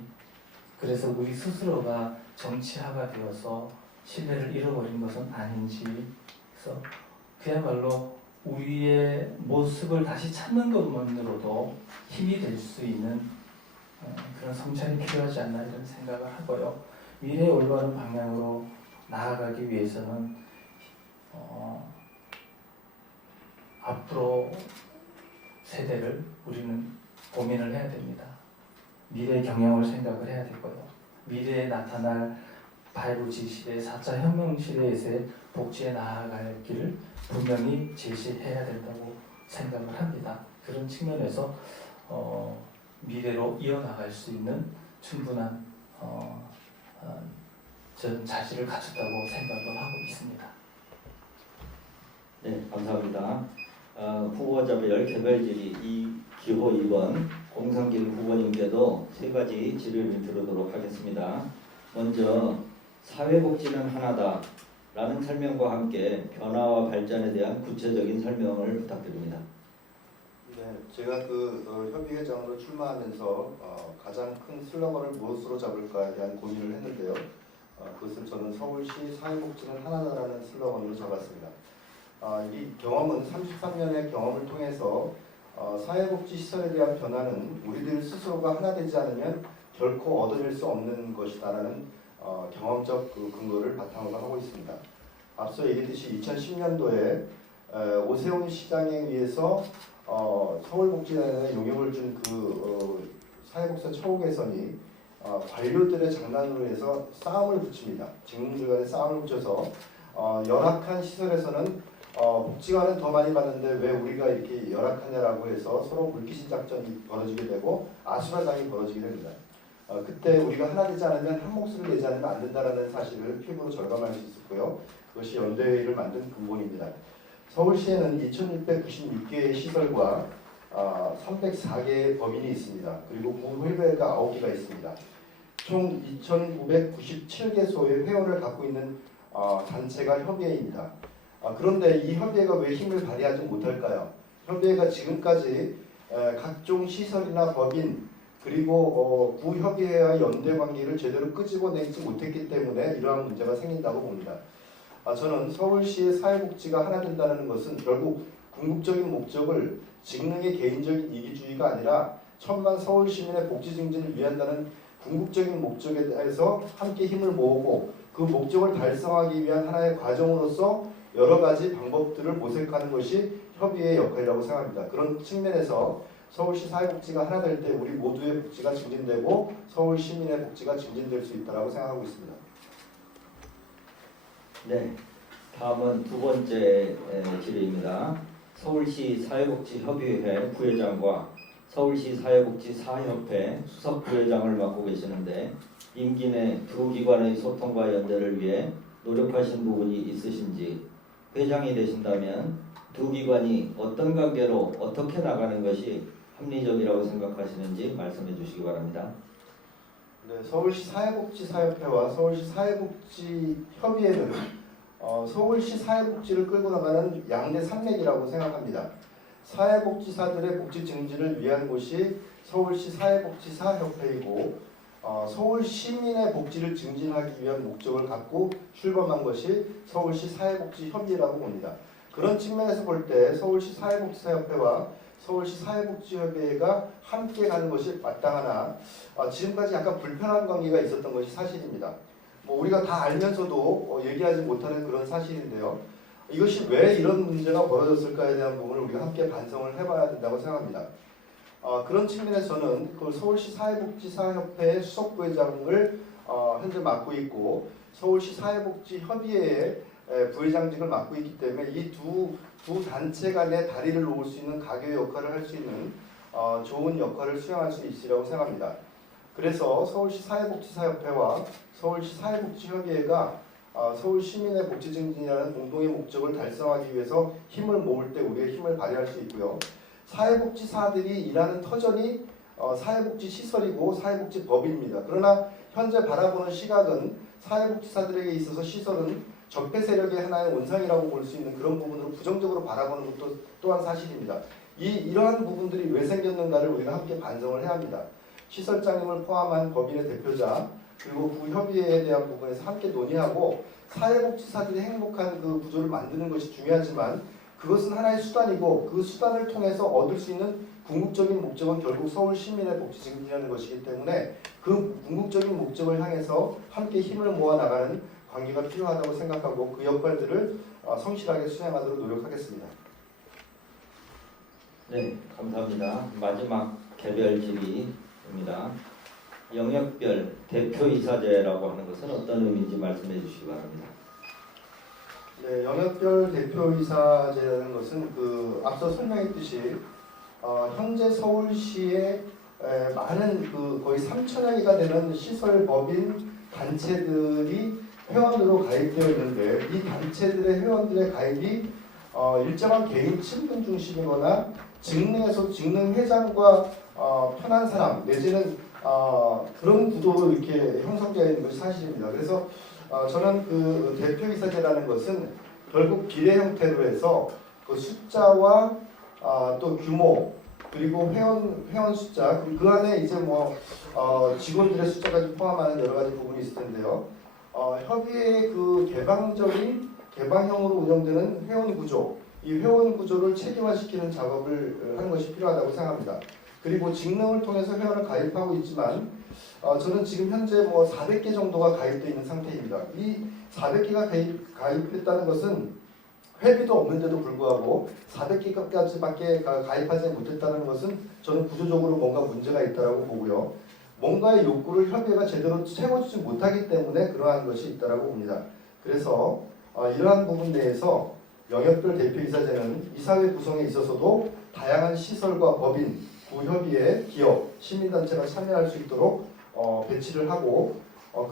그래서 우리 스스로가 정치화가 되어서 신뢰를 잃어버린 것은 아닌지, 그래서 그야말로 우리의 모습을 다시 찾는 것만으로도 힘이 될 수 있는 그런 성찰이 필요하지 않나, 이런 생각을 하고요. 미래의 올바른 방향으로 나아가기 위해서는 앞으로 세대를 우리는 고민을 해야 됩니다. 미래의 경영을 생각을 해야 되고요. 미래에 나타날 5G 시대, 4차 혁명 시대에서의 복지에 나아갈 길을 분명히 제시해야 된다고 생각을 합니다. 그런 측면에서 미래로 이어나갈 수 있는 충분한 저는 자질을 갖췄다고 생각을 하고 있습니다. 네, 감사합니다. 후보자별 개별 질의 기호 2번 공상길 후보님께도 3가지 질의를 드리도록 하겠습니다. 먼저 사회복지는 하나다 라는 설명과 함께 변화와 발전에 대한 구체적인 설명을 부탁드립니다. 네, 제가 협의회장으로 출마하면서 가장 큰 슬로건을 무엇으로 잡을까에 대한 고민을 했는데요. 그것을 저는 서울시 사회복지는 하나다라는 슬로건으로 잡았습니다. 이 경험은 33년의 경험을 통해서 사회복지 시설에 대한 변화는 우리들 스스로가 하나 되지 않으면 결코 얻어낼 수 없는 것이다라는 경험적 근거를 바탕으로 하고 있습니다. 앞서 얘기했듯이 2010년도에 오세훈 시장에 의해서 서울복지단에 용역을 준 사회복지사 처우 개선이 관료들의 장난으로 해서 싸움을 붙입니다. 직무들 간의 싸움을 붙여서 열악한 시설에서는 복지관은 더 많이 받는데 왜 우리가 이렇게 열악하냐라고 해서 서로 물귀신 작전이 벌어지게 되고 아수라장이 벌어지게 됩니다. 그때 우리가 하나 되지 않으면 한 목소리를 내지 않으면 안 된다는 사실을 피부로 절감할 수 있었고요. 그것이 연대회의를 만든 근본입니다. 서울시에는 2696개의 시설과 304개의 법인이 있습니다. 그리고 구회가 9개가 있습니다. 총 2997개소의 회원을 갖고 있는 단체가 협의회입니다. 그런데 이 협의회가 왜 힘을 발휘하지 못할까요? 협의회가 지금까지 각종 시설이나 법인 그리고 구협의회와 연대 관계를 제대로 끄집어내지 못했기 때문에 이러한 문제가 생긴다고 봅니다. 저는 서울시의 사회복지가 하나 된다는 것은 결국 궁극적인 목적을 직능의 개인적인 이기주의가 아니라 천만 서울 시민의 복지 증진을 위한다는 궁극적인 목적에 대해서 함께 힘을 모으고 그 목적을 달성하기 위한 하나의 과정으로서 여러 가지 방법들을 모색하는 것이 협의회의 역할이라고 생각합니다. 그런 측면에서 서울시 사회복지가 하나 될 때 우리 모두의 복지가 증진되고 서울 시민의 복지가 증진될 수 있다고 생각하고 있습니다. 네, 다음은 두 번째 질의입니다. 서울시 사회복지협의회 부회장과 서울시 사회복지사협회 수석부회장을 맡고 계시는데 임기 내 두 기관의 소통과 연대를 위해 노력하신 부분이 있으신지, 회장이 되신다면 두 기관이 어떤 관계로 어떻게 나가는 것이 합리적이라고 생각하시는지 말씀해 주시기 바랍니다. 네, 서울시 사회복지사협회와 서울시 사회복지협의회는 서울시 사회복지를 끌고 나가는 양대 산맥이라고 생각합니다. 사회복지사들의 복지 증진을 위한 곳이 서울시 사회복지사협회이고 서울 시민의 복지를 증진하기 위한 목적을 갖고 출범한 것이 서울시 사회복지협의회라고 봅니다. 그런 측면에서 볼 때 서울시 사회복지사협회와 서울시 사회복지협의회가 함께 가는 것이 마땅하나 지금까지 약간 불편한 관계가 있었던 것이 사실입니다. 우리가 다 알면서도 얘기하지 못하는 그런 사실인데요. 이것이 왜 이런 문제가 벌어졌을까에 대한 부분을 우리가 함께 반성을 해봐야 된다고 생각합니다. 그런 측면에서는 그 서울시 사회복지사협회의 수석부회장을 현재 맡고 있고 서울시 사회복지협의회의 부회장직을 맡고 있기 때문에 이 두 단체 간의 다리를 놓을 수 있는 가교 역할을 할 수 있는 좋은 역할을 수행할 수 있으리라고 생각합니다. 그래서 서울시 사회복지사협회와 서울시 사회복지협의회가 서울 시민의 복지 증진이라는 공동의 목적을 달성하기 위해서 힘을 모을 때 우리의 힘을 발휘할 수 있고요. 사회복지사들이 일하는 터전이 사회복지 시설이고 사회복지 법입니다. 그러나 현재 바라보는 시각은 사회복지사들에게 있어서 시설은 적폐 세력의 하나의 원상이라고 볼 수 있는 그런 부분으로 부정적으로 바라보는 것도 또한 사실입니다. 이러한 부분들이 왜 생겼는가를 우리가 함께 반성을 해야 합니다. 시설장님을 포함한 법인의 대표자 그리고 구협의회에 대한 부분에서 함께 논의하고 사회복지사들이 행복한 그 구조를 만드는 것이 중요하지만 그것은 하나의 수단이고 그 수단을 통해서 얻을 수 있는 궁극적인 목적은 결국 서울 시민의 복지 증진이라는 것이기 때문에 그 궁극적인 목적을 향해서 함께 힘을 모아 나가는 관계가 필요하다고 생각하고 그 역할들을 성실하게 수행하도록 노력하겠습니다. 네, 감사합니다. 마지막 개별 질의입니다. 영역별 대표이사제라고 하는 것은 어떤 의미인지 말씀해 주시기 바랍니다. 네, 영역별 대표이사제라는 것은 앞서 설명했듯이 현재 서울시에 많은 거의 3천여 개가 되는 시설 법인 단체들이 회원으로 가입되어 있는데 이 단체들의 회원들의 가입이 일정한 개인 친분 중심이거나 직능에서 직능 회장과 편한 사람 내지는 그런 구도로 이렇게 형성되어 있는 것이 사실입니다. 그래서 저는 그 대표이사제라는 것은 결국 비례 형태로 해서 그 숫자와 또 규모 그리고 회원 숫자, 그리고 그 안에 이제 직원들의 숫자까지 포함하는 여러 가지 부분이 있을 텐데요. 협의회 그 개방형으로 운영되는 회원 구조, 이 회원 구조를 체계화시키는 작업을 하는 것이 필요하다고 생각합니다. 그리고 직능을 통해서 회원을 가입하고 있지만 저는 지금 현재 400개 정도가 가입되어 있는 상태입니다. 이 400개가 가입했다는 것은 회비도 없는데도 불구하고 400개까지밖에 가입하지 못했다는 것은 저는 구조적으로 뭔가 문제가 있다고 보고요. 뭔가의 욕구를 협의회가 제대로 채워주지 못하기 때문에 그러한 것이 있다고 봅니다. 그래서 이러한 부분 내에서 영역별 대표이사제는 이사회 구성에 있어서도 다양한 시설과 법인, 구협의회, 기업, 시민단체가 참여할 수 있도록 배치를 하고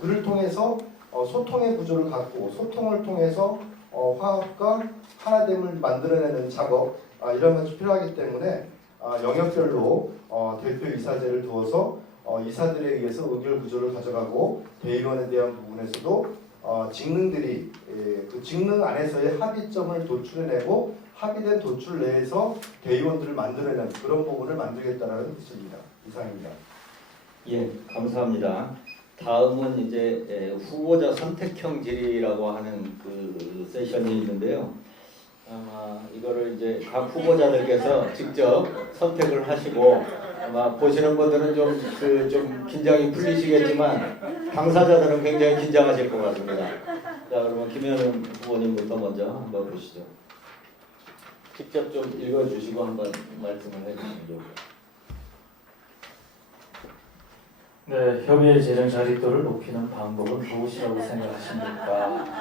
그를 통해서 소통의 구조를 갖고 소통을 통해서 화합과 하나됨을 만들어내는 작업 이런 것이 필요하기 때문에 영역별로 대표이사제를 두어서 이사들에 의해서 의결 구조를 가져가고 대의원에 대한 부분에서도 직능들이 그 직능 안에서의 합의점을 도출해내고 합의된 도출 내에서 대의원들을 만들어내는 그런 부분을 만들겠다는 뜻입니다. 이상입니다. 예, 감사합니다. 다음은 이제 후보자 선택형 질의라고 하는 그 세션이 있는데요. 아마 이거를 이제 각 후보자들께서 직접 선택을 하시고 아마 보시는 분들은 좀 긴장이 풀리시겠지만 당사자들은 굉장히 긴장하실 것 같습니다. 자, 그러면 김현우 후보님부터 먼저 한번 보시죠. 직접 좀 읽어주시고 한번 말씀을 해주시죠. 네, 협의회 재정 자립도를 높이는 방법은 무엇이라고 생각하십니까?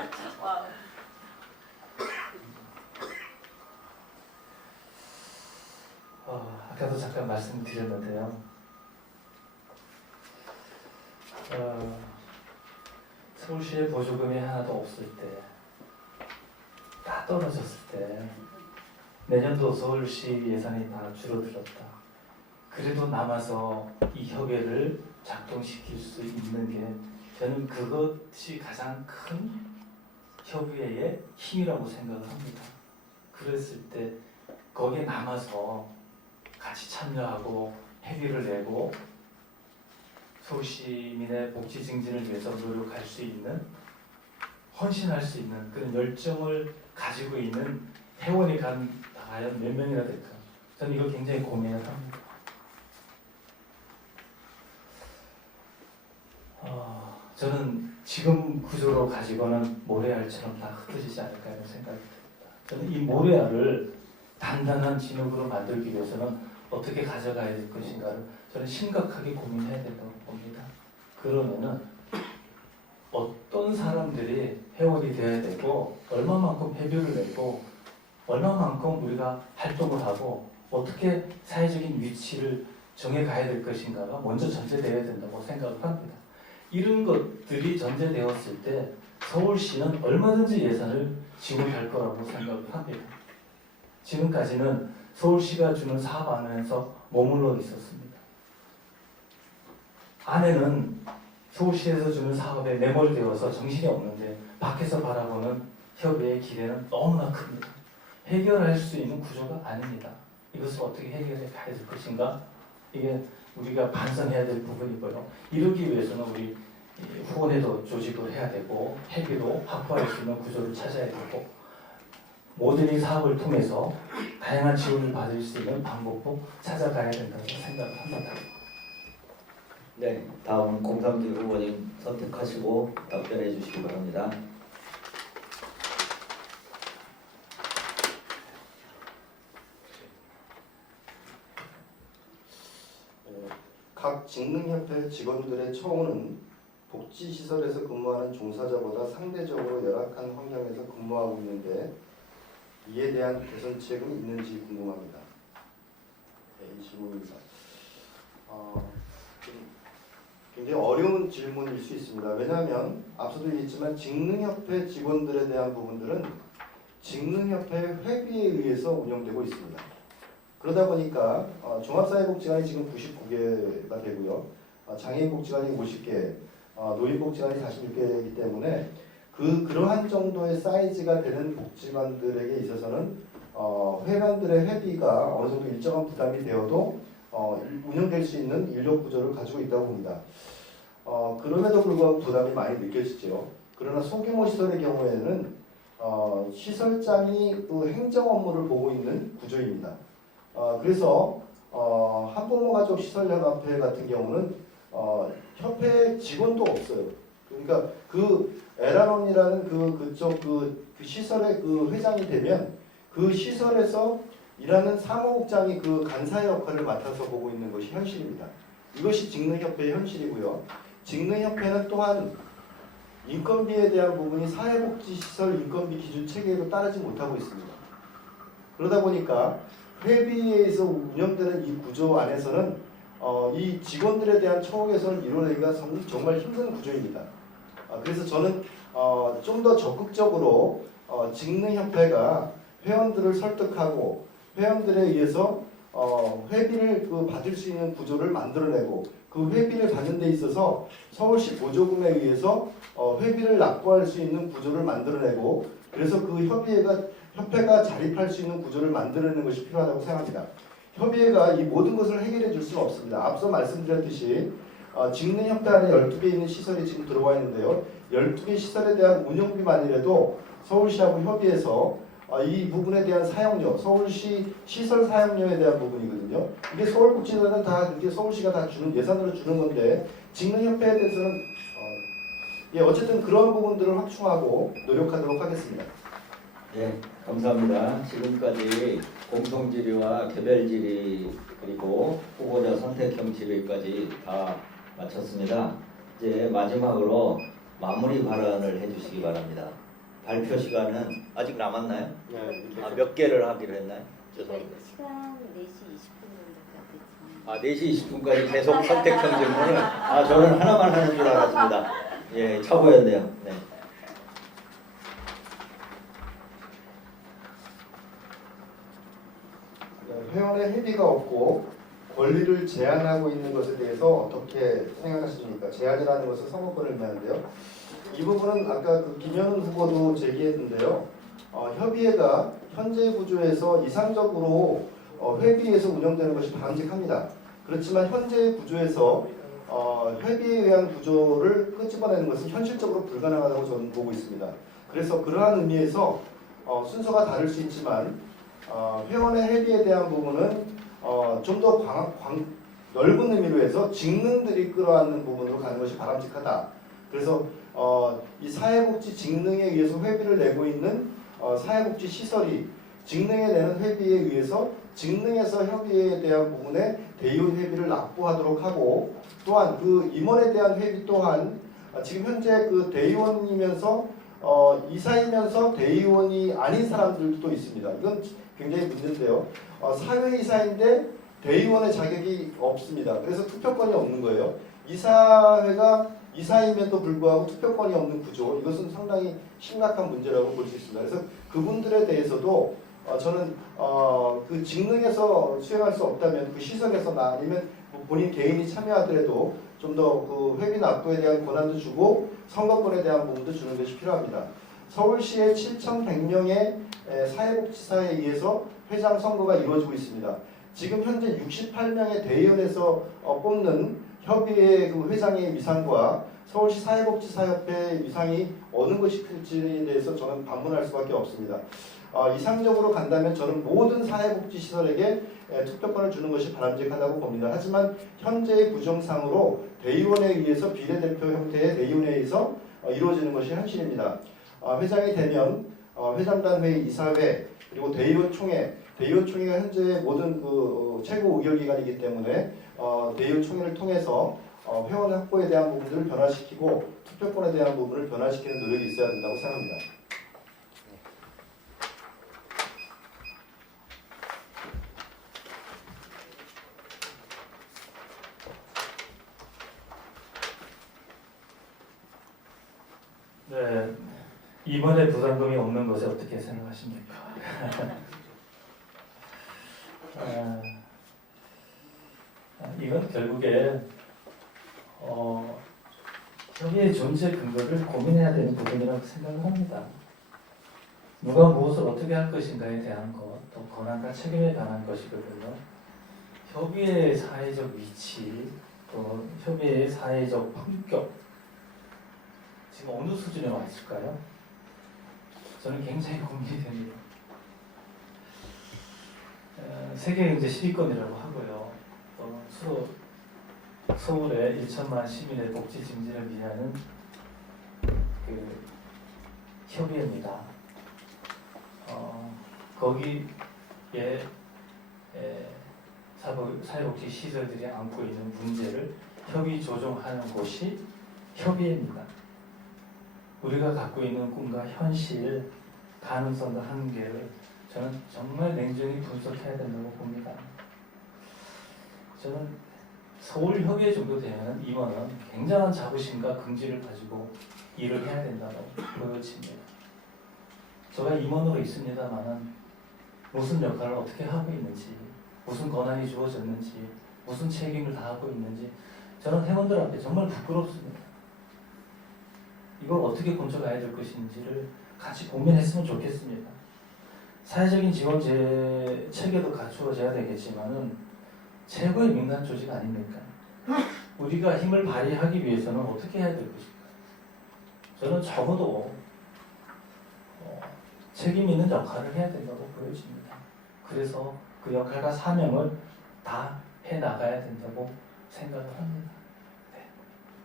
아까도 잠깐 말씀드렸는데요. 서울시에 보조금이 하나도 없을 때, 다 떨어졌을 때, 내년도 서울시 예산이 다 줄어들었다. 그래도 남아서 이 협의회를 작동시킬 수 있는 게 저는 그것이 가장 큰 협의회의 힘이라고 생각을 합니다. 그랬을 때 거기에 남아서 같이 참여하고 회비를 내고 서울시민의 복지 증진을 위해서 노력할 수 있는 헌신할 수 있는 그런 열정을 가지고 있는 회원이 과연 몇 명이나 될까? 저는 이거 굉장히 고민을 합니다. 저는 지금 구조로 가지고는 모래알처럼 다 흩어지지 않을까 하는 생각이 듭니다. 저는 이 모래알을 단단한 진흙으로 만들기 위해서는 어떻게 가져가야 될 것인가를 저는 심각하게 고민해야 된다고 봅니다. 그러면은 어떤 사람들이 회원이 되어야 되고 얼마만큼 회비를 내고 얼마만큼 우리가 활동을 하고 어떻게 사회적인 위치를 정해가야 될 것인가가 먼저 전제되어야 된다고 생각을 합니다. 이런 것들이 전제되었을 때 서울시는 얼마든지 예산을 지원할 거라고 생각을 합니다. 지금까지는 서울시가 주는 사업 안에서 머물러 있었습니다. 안에는 서울시에서 주는 사업에 매몰되어서 정신이 없는데 밖에서 바라보는 협의의 기대는 너무나 큽니다. 해결할 수 있는 구조가 아닙니다. 이것을 어떻게 해결해 가야 될 것인가? 이게 우리가 반성해야 될 부분이고요. 이러기 위해서는 우리 후원회도 조직을 해야 되고 회비도 확보할 수 있는 구조를 찾아야 되고 모델링 사업을 통해서 다양한 지원을 받을 수 있는 방법도 찾아가야 된다고 생각을 합니다. 네, 다음 공삼길 후보님 선택하시고 답변해 주시기 바랍니다. 각 직능협회 직원들의 처우는 복지시설에서 근무하는 종사자보다 상대적으로 열악한 환경에서 근무하고 있는데 이에 대한 개선책은 있는지 궁금합니다. 네, 이 질문입니다. 굉장히 어려운 질문일 수 있습니다. 왜냐하면 앞서도 얘기했지만 직능협회 직원들에 대한 부분들은 직능협회 회비에 의해서 운영되고 있습니다. 그러다 보니까 종합사회복지관이 지금 99개가 되고요. 장애인복지관이 50개, 노인복지관이 46개이기 때문에 그러한 정도의 사이즈가 되는 복지관들에게 있어서는 회원들의 회비가 어느 정도 일정한 부담이 되어도 운영될 수 있는 인력 구조를 가지고 있다고 봅니다. 그럼에도 불구하고 부담이 많이 느껴지죠. 그러나 소규모 시설의 경우에는 시설장이 그 행정 업무를 보고 있는 구조입니다. 그래서 한부모가족 시설연합회 같은 경우는 협회 직원도 없어요. 그러니까 그 에라논이라는 그쪽 그 시설의 그 회장이 되면 그 시설에서 일하는 사무국장이 그 간사의 역할을 맡아서 보고 있는 것이 현실입니다. 이것이 직능협회의 현실이고요. 직능협회는 또한 인건비에 대한 부분이 사회복지시설 인건비 기준 체계로 따르지 못하고 있습니다. 그러다 보니까 회비에 의해서 운영되는 이 구조 안에서는 이 직원들에 대한 처우 개선을 이루어내기가 정말 힘든 구조입니다. 그래서 저는 좀 더 적극적으로 직능협회가 회원들을 설득하고 회원들에 의해서 회비를 받을 수 있는 구조를 만들어내고 그 회비를 받는 데 있어서 서울시 보조금에 의해서 회비를 납부할 수 있는 구조를 만들어내고 그래서 그 협회가 자립할 수 있는 구조를 만들어내는 것이 필요하다고 생각합니다. 협의회가 이 모든 것을 해결해 줄 수는 없습니다. 앞서 말씀드렸듯이 직능협회 안에 12개 있는 시설이 지금 들어와 있는데요. 12개 시설에 대한 운영비만이라도 서울시하고 협의해서 이 부분에 대한 사용료, 서울시 시설 사용료에 대한 부분이거든요. 이게 서울복지단은 다 이렇게 서울시가 다 주는 예산으로 주는 건데 직능협회에 대해서는 어쨌든 그런 부분들을 확충하고 노력하도록 하겠습니다. 네, 감사합니다. 지금까지 공통질의와 개별질의 그리고 후보자 선택형 질의까지 다 마쳤습니다. 이제 마지막으로 마무리 발언을 해주시기 바랍니다. 발표 시간은 아직 남았나요? 네. 몇 개를 하기로 했나요? 죄송합니다. 시간 4시 20분 정도까지. 4시 20분까지 계속 선택형 질문을 저는 하나만 하는 줄 알았습니다. 예, 착오였네요. 네. 회원의 회비가 없고 권리를 제한하고 있는 것에 대해서 어떻게 생각하십니까? 제한이라는 것은 선거권을 의미하는데요. 이 부분은 아까 그 김현우 후보도 제기했는데요. 협의회가 현재 구조에서 이상적으로 회비에서 운영되는 것이 바람직합니다. 그렇지만 현재 구조에서 회비에 의한 구조를 끄집어내는 것은 현실적으로 불가능하다고 저는 보고 있습니다. 그래서 그러한 의미에서 순서가 다를 수 있지만 회원의 회비에 대한 부분은 좀 더 넓은 의미로 해서 직능들이 끌어안는 부분으로 가는 것이 바람직하다. 그래서 이 사회복지 직능에 의해서 회비를 내고 있는 사회복지 시설이 직능에 내는 회비에 의해서 직능에서 협의에 대한 부분에 대의원 회비를 납부하도록 하고 또한 그 임원에 대한 회비 또한 지금 현재 그 대의원이면서 이사이면서 대의원이 아닌 사람들도 있습니다. 이건 굉장히 문제인데요. 사회이사인데 대의원의 자격이 없습니다. 그래서 투표권이 없는 거예요. 이사회가 이사임에도 불구하고 투표권이 없는 구조, 이것은 상당히 심각한 문제라고 볼 수 있습니다. 그래서 그분들에 대해서도 저는 그 직능에서 수행할 수 없다면 그 시설에서나 아니면 본인 개인이 참여하더라도 좀 더 그 회비 납부에 대한 권한도 주고 선거권에 대한 부분도 주는 것이 필요합니다. 서울시의 7,100명의 사회복지사에 의해서 회장 선거가 이루어지고 있습니다. 지금 현재 68명의 대의원에서 뽑는 협의회 그 회장의 위상과 서울시 사회복지사협회 위상이 어느 것이 클지에 대해서 저는 반문할 수밖에 없습니다. 이상적으로 간다면 저는 모든 사회복지시설에게 투표권을 주는 것이 바람직하다고 봅니다. 하지만 현재의 구정상으로 대의원에 의해서 비례대표 형태의 대의원에 의해서 이루어지는 것이 현실입니다. 회장이 되면 회장단 회의, 이사회 그리고 대의원 총회, 대의원 총회가 현재 모든 그 최고 의결기관이기 때문에 대의원 총회를 통해서 회원 확보에 대한 부분들을 변화시키고 투표권에 대한 부분을 변화시키는 노력이 있어야 된다고 생각합니다. 네, 이번에 부담금이 없는 것에 어떻게 생각하십니까? 이건 결국에 협의의 존재 근거를 고민해야 되는 부분이라고 생각을 합니다. 누가 무엇을 어떻게 할 것인가에 대한 것, 또 권한과 책임에 관한 것이거든요. 협의의 사회적 위치, 또 협의의 사회적 품격, 지금 어느 수준에 와 있을까요? 저는 굉장히 고민이 됩니다. 세계경제 10위권이라고 하고요. 또 서울의 1천만 시민의 복지 증진을 위하는 그 협의회입니다. 거기에 사회복지 시설들이 안고 있는 문제를 협의 조정하는 곳이 협의회입니다. 우리가 갖고 있는 꿈과 현실, 가능성과 한계를 저는 정말 냉정히 분석해야 된다고 봅니다. 저는 서울협의회 정도 되면 임원은 굉장한 자부심과 긍지를 가지고 일을 해야 된다고 보여집니다. 제가 임원으로 있습니다만은 무슨 역할을 어떻게 하고 있는지, 무슨 권한이 주어졌는지, 무슨 책임을 다하고 있는지 저는 회원들 앞에 정말 부끄럽습니다. 이걸 어떻게 건져가야 될 것인지를 같이 고민했으면 좋겠습니다. 사회적인 지원 체계도 갖추어져야 되겠지만은 최고의 민간 조직 아닙니까? 우리가 힘을 발휘하기 위해서는 어떻게 해야 될 것인가? 저는 적어도 책임 있는 역할을 해야 된다고 보여집니다. 그래서 그 역할과 사명을 다 해나가야 된다고 생각을 합니다. 네,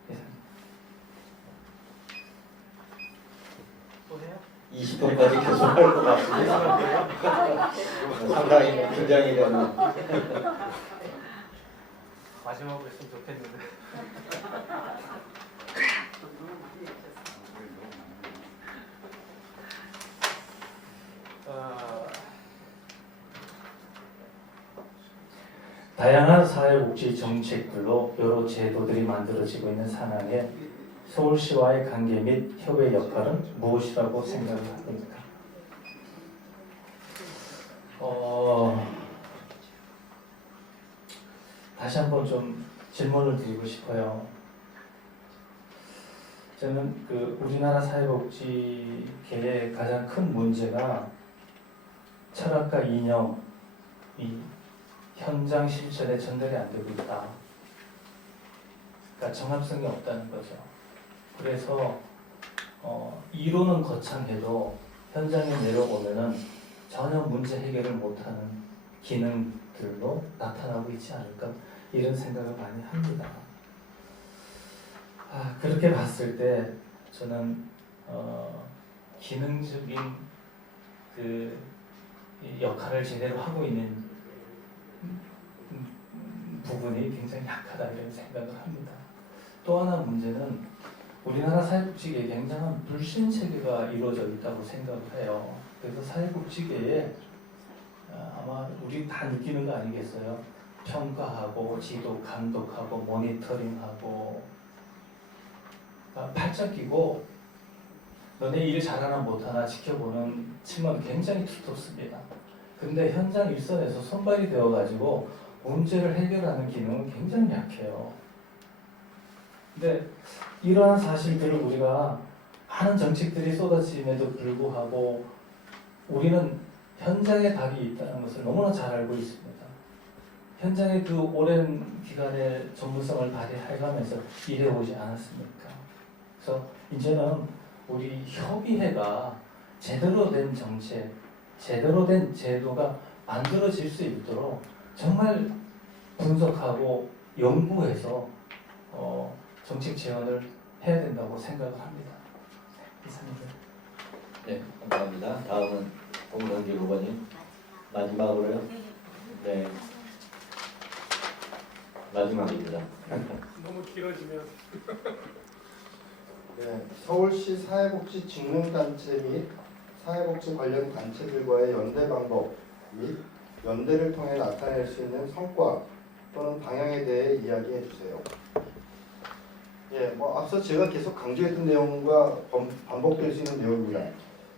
이상입니다. 또 해요? 20분까지 계속 할 것 같습니다. 상당히 긴장이 되는. 마지막으로 했으면 좋겠는데. 다양한 사회복지 정책들로 여러 제도들이 만들어지고 있는 상황에 서울시와의 관계 및 협의 역할은 무엇이라고 생각을 합니까? 다시 한번 좀 질문을 드리고 싶어요. 저는 우리나라 사회복지계의 가장 큰 문제가 철학과 이념이 현장 실천에 전달이 안 되고 있다. 그러니까 정합성이 없다는 거죠. 그래서 이론은 거창해도 현장에 내려오면은 전혀 문제 해결을 못하는 기능들로 나타나고 있지 않을까 이런 생각을 많이 합니다. 그렇게 봤을 때 저는 기능적인 그 역할을 제대로 하고 있는 부분이 굉장히 약하다 이런 생각을 합니다. 또 하나 문제는 우리나라 사회복지계에 굉장한 불신 체계가 이루어져 있다고 생각을 해요. 그래서 사회복지계에 아마 우리 다 느끼는 거 아니겠어요? 평가하고 지도 감독하고 모니터링하고 팔짱 끼고 너네 일 잘하나 못하나 지켜보는 층은 굉장히 두텁습니다. 근데 현장 일선에서 손발이 되어가지고 문제를 해결하는 기능은 굉장히 약해요. 근데 이러한 사실들을 우리가 많은 정책들이 쏟아짐에도 불구하고 우리는 현장에 답이 있다는 것을 너무나 잘 알고 있습니다. 현장에 그 오랜 기간의 전문성을 발휘해가면서 일해오지 않았습니까? 그래서 이제는 우리 협의회가 제대로 된 정책, 제대로 된 제도가 만들어질 수 있도록 정말 분석하고 연구해서 정책 제안을 해야 된다고 생각을 합니다. 이상입니다. 네, 감사합니다. 다음은 홍동길 후보님. 마지막으로요? 네. 마지막입니다. 너무 길어지면 네, 서울시 사회복지 직능단체 및 사회복지 관련 단체들과의 연대 방법 및 연대를 통해 나타낼 수 있는 성과 또는 방향에 대해 이야기해 주세요. 앞서 제가 계속 강조했던 내용과 반복될 수 있는 내용입니다.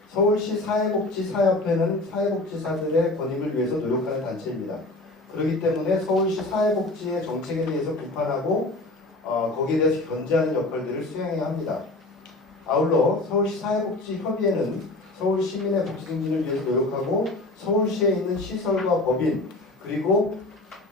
서울시 사회복지사협회는 사회복지사들의 권익을 위해서 노력하는 단체입니다. 그렇기 때문에 서울시 사회복지의 정책에 대해서 비판하고 거기에 대해서 견제하는 역할들을 수행해야 합니다. 아울러 서울시 사회복지협의회는 서울 시민의 복지 증진을 위해서 노력하고 서울시에 있는 시설과 법인 그리고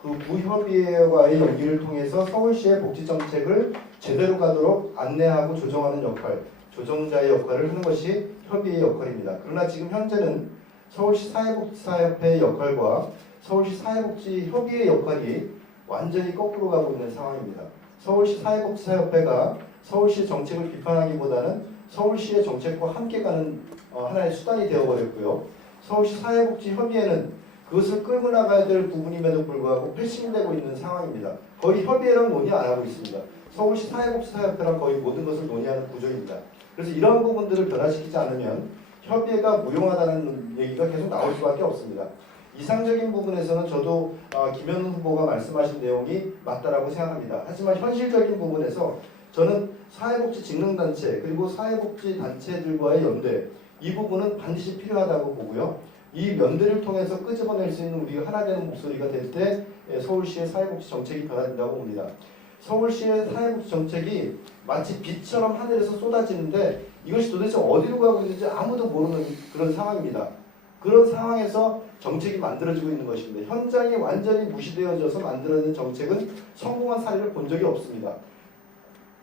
그 구협의회와의 연기를 통해서 서울시의 복지 정책을 제대로 가도록 안내하고 조정하는 역할, 조정자의 역할을 하는 것이 협의회의 역할입니다. 그러나 지금 현재는 서울시 사회복지사협회의 역할과 서울시 사회복지협의회의 역할이 완전히 거꾸로 가고 있는 상황입니다. 서울시 사회복지사협회가 서울시 정책을 비판하기보다는 서울시의 정책과 함께 가는 하나의 수단이 되어버렸고요. 서울시 사회복지협의회는 그것을 끌고 나가야 될 부분임에도 불구하고 패싱되고 있는 상황입니다. 거의 협의회랑 논의 안 하고 있습니다. 서울시 사회복지사협회랑 거의 모든 것을 논의하는 구조입니다. 그래서 이러한 부분들을 변화시키지 않으면 협의회가 무용하다는 얘기가 계속 나올 수밖에 없습니다. 이상적인 부분에서는 저도 김현우 후보가 말씀하신 내용이 맞다라고 생각합니다. 하지만 현실적인 부분에서 저는 사회복지 직능단체 그리고 사회복지 단체들과의 연대 이 부분은 반드시 필요하다고 보고요. 이 연대를 통해서 끄집어낼 수 있는 우리가 하나 되는 목소리가 될 때 서울시의 사회복지 정책이 변화된다고 봅니다. 서울시의 사회복지 정책이 마치 비처럼 하늘에서 쏟아지는데 이것이 도대체 어디로 가고 있는지 아무도 모르는 그런 상황입니다. 그런 상황에서 정책이 만들어지고 있는 것입니다. 현장이 완전히 무시되어져서 만들어진 정책은 성공한 사례를 본 적이 없습니다.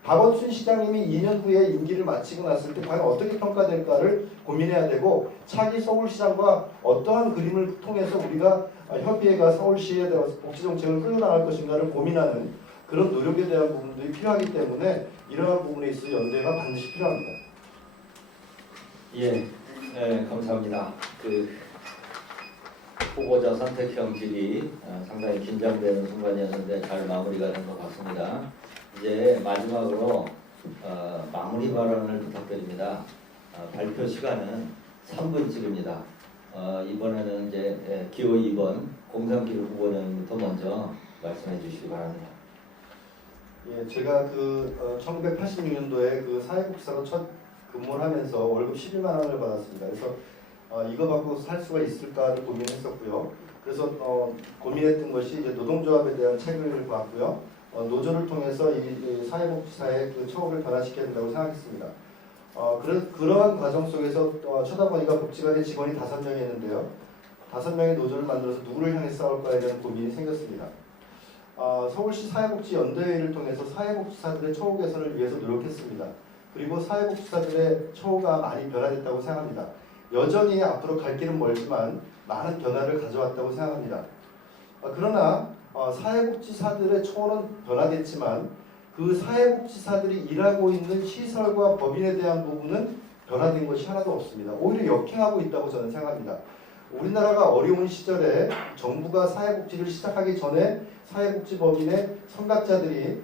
박원순 시장님이 2년 후에 임기를 마치고 났을 때 과연 어떻게 평가될까를 고민해야 되고 차기 서울시장과 어떠한 그림을 통해서 우리가 협의회가 서울시에 대해서 복지정책을 끌고 나갈 것인가를 고민하는 그런 노력에 대한 부분들이 필요하기 때문에 이러한 부분에 있어 연대가 반드시 필요합니다. 예, 감사합니다. 그 후보자 선택 형질이 상당히 긴장되는 순간이었는데 잘 마무리가 된 것 같습니다. 이제 마지막으로 마무리 발언을 부탁드립니다. 발표 시간은 3분씩입니다. 이번에는 이제 기호 2번 공상길 후보님부터 먼저 말씀해 주시기 바랍니다. 예, 제가 1986년도에 그 사회복지사로 첫 근무를 하면서 월급 12만 원을 받았습니다. 그래서 이거 받고 살 수가 있을까를 고민했었고요. 그래서 고민했던 것이 이제 노동조합에 대한 책을 봤고요. 노조를 통해서 이 사회복지사의 그 처우를 변화시켜야 된다고 생각했습니다. 그러한 과정 속에서 쳐다보니까 복지관의 직원이 5명이었는데요. 5명의 노조를 만들어서 누구를 향해 싸울까에 대한 고민이 생겼습니다. 서울시 사회복지연대회를 통해서 사회복지사들의 처우 개선을 위해서 노력했습니다. 그리고 사회복지사들의 처우가 많이 변화됐다고 생각합니다. 여전히 앞으로 갈 길은 멀지만 많은 변화를 가져왔다고 생각합니다. 그러나 사회복지사들의 처우는 변화됐지만 그 사회복지사들이 일하고 있는 시설과 법인에 대한 부분은 변화된 것이 하나도 없습니다. 오히려 역행하고 있다고 저는 생각합니다. 우리나라가 어려운 시절에 정부가 사회복지를 시작하기 전에 사회복지법인의 선각자들이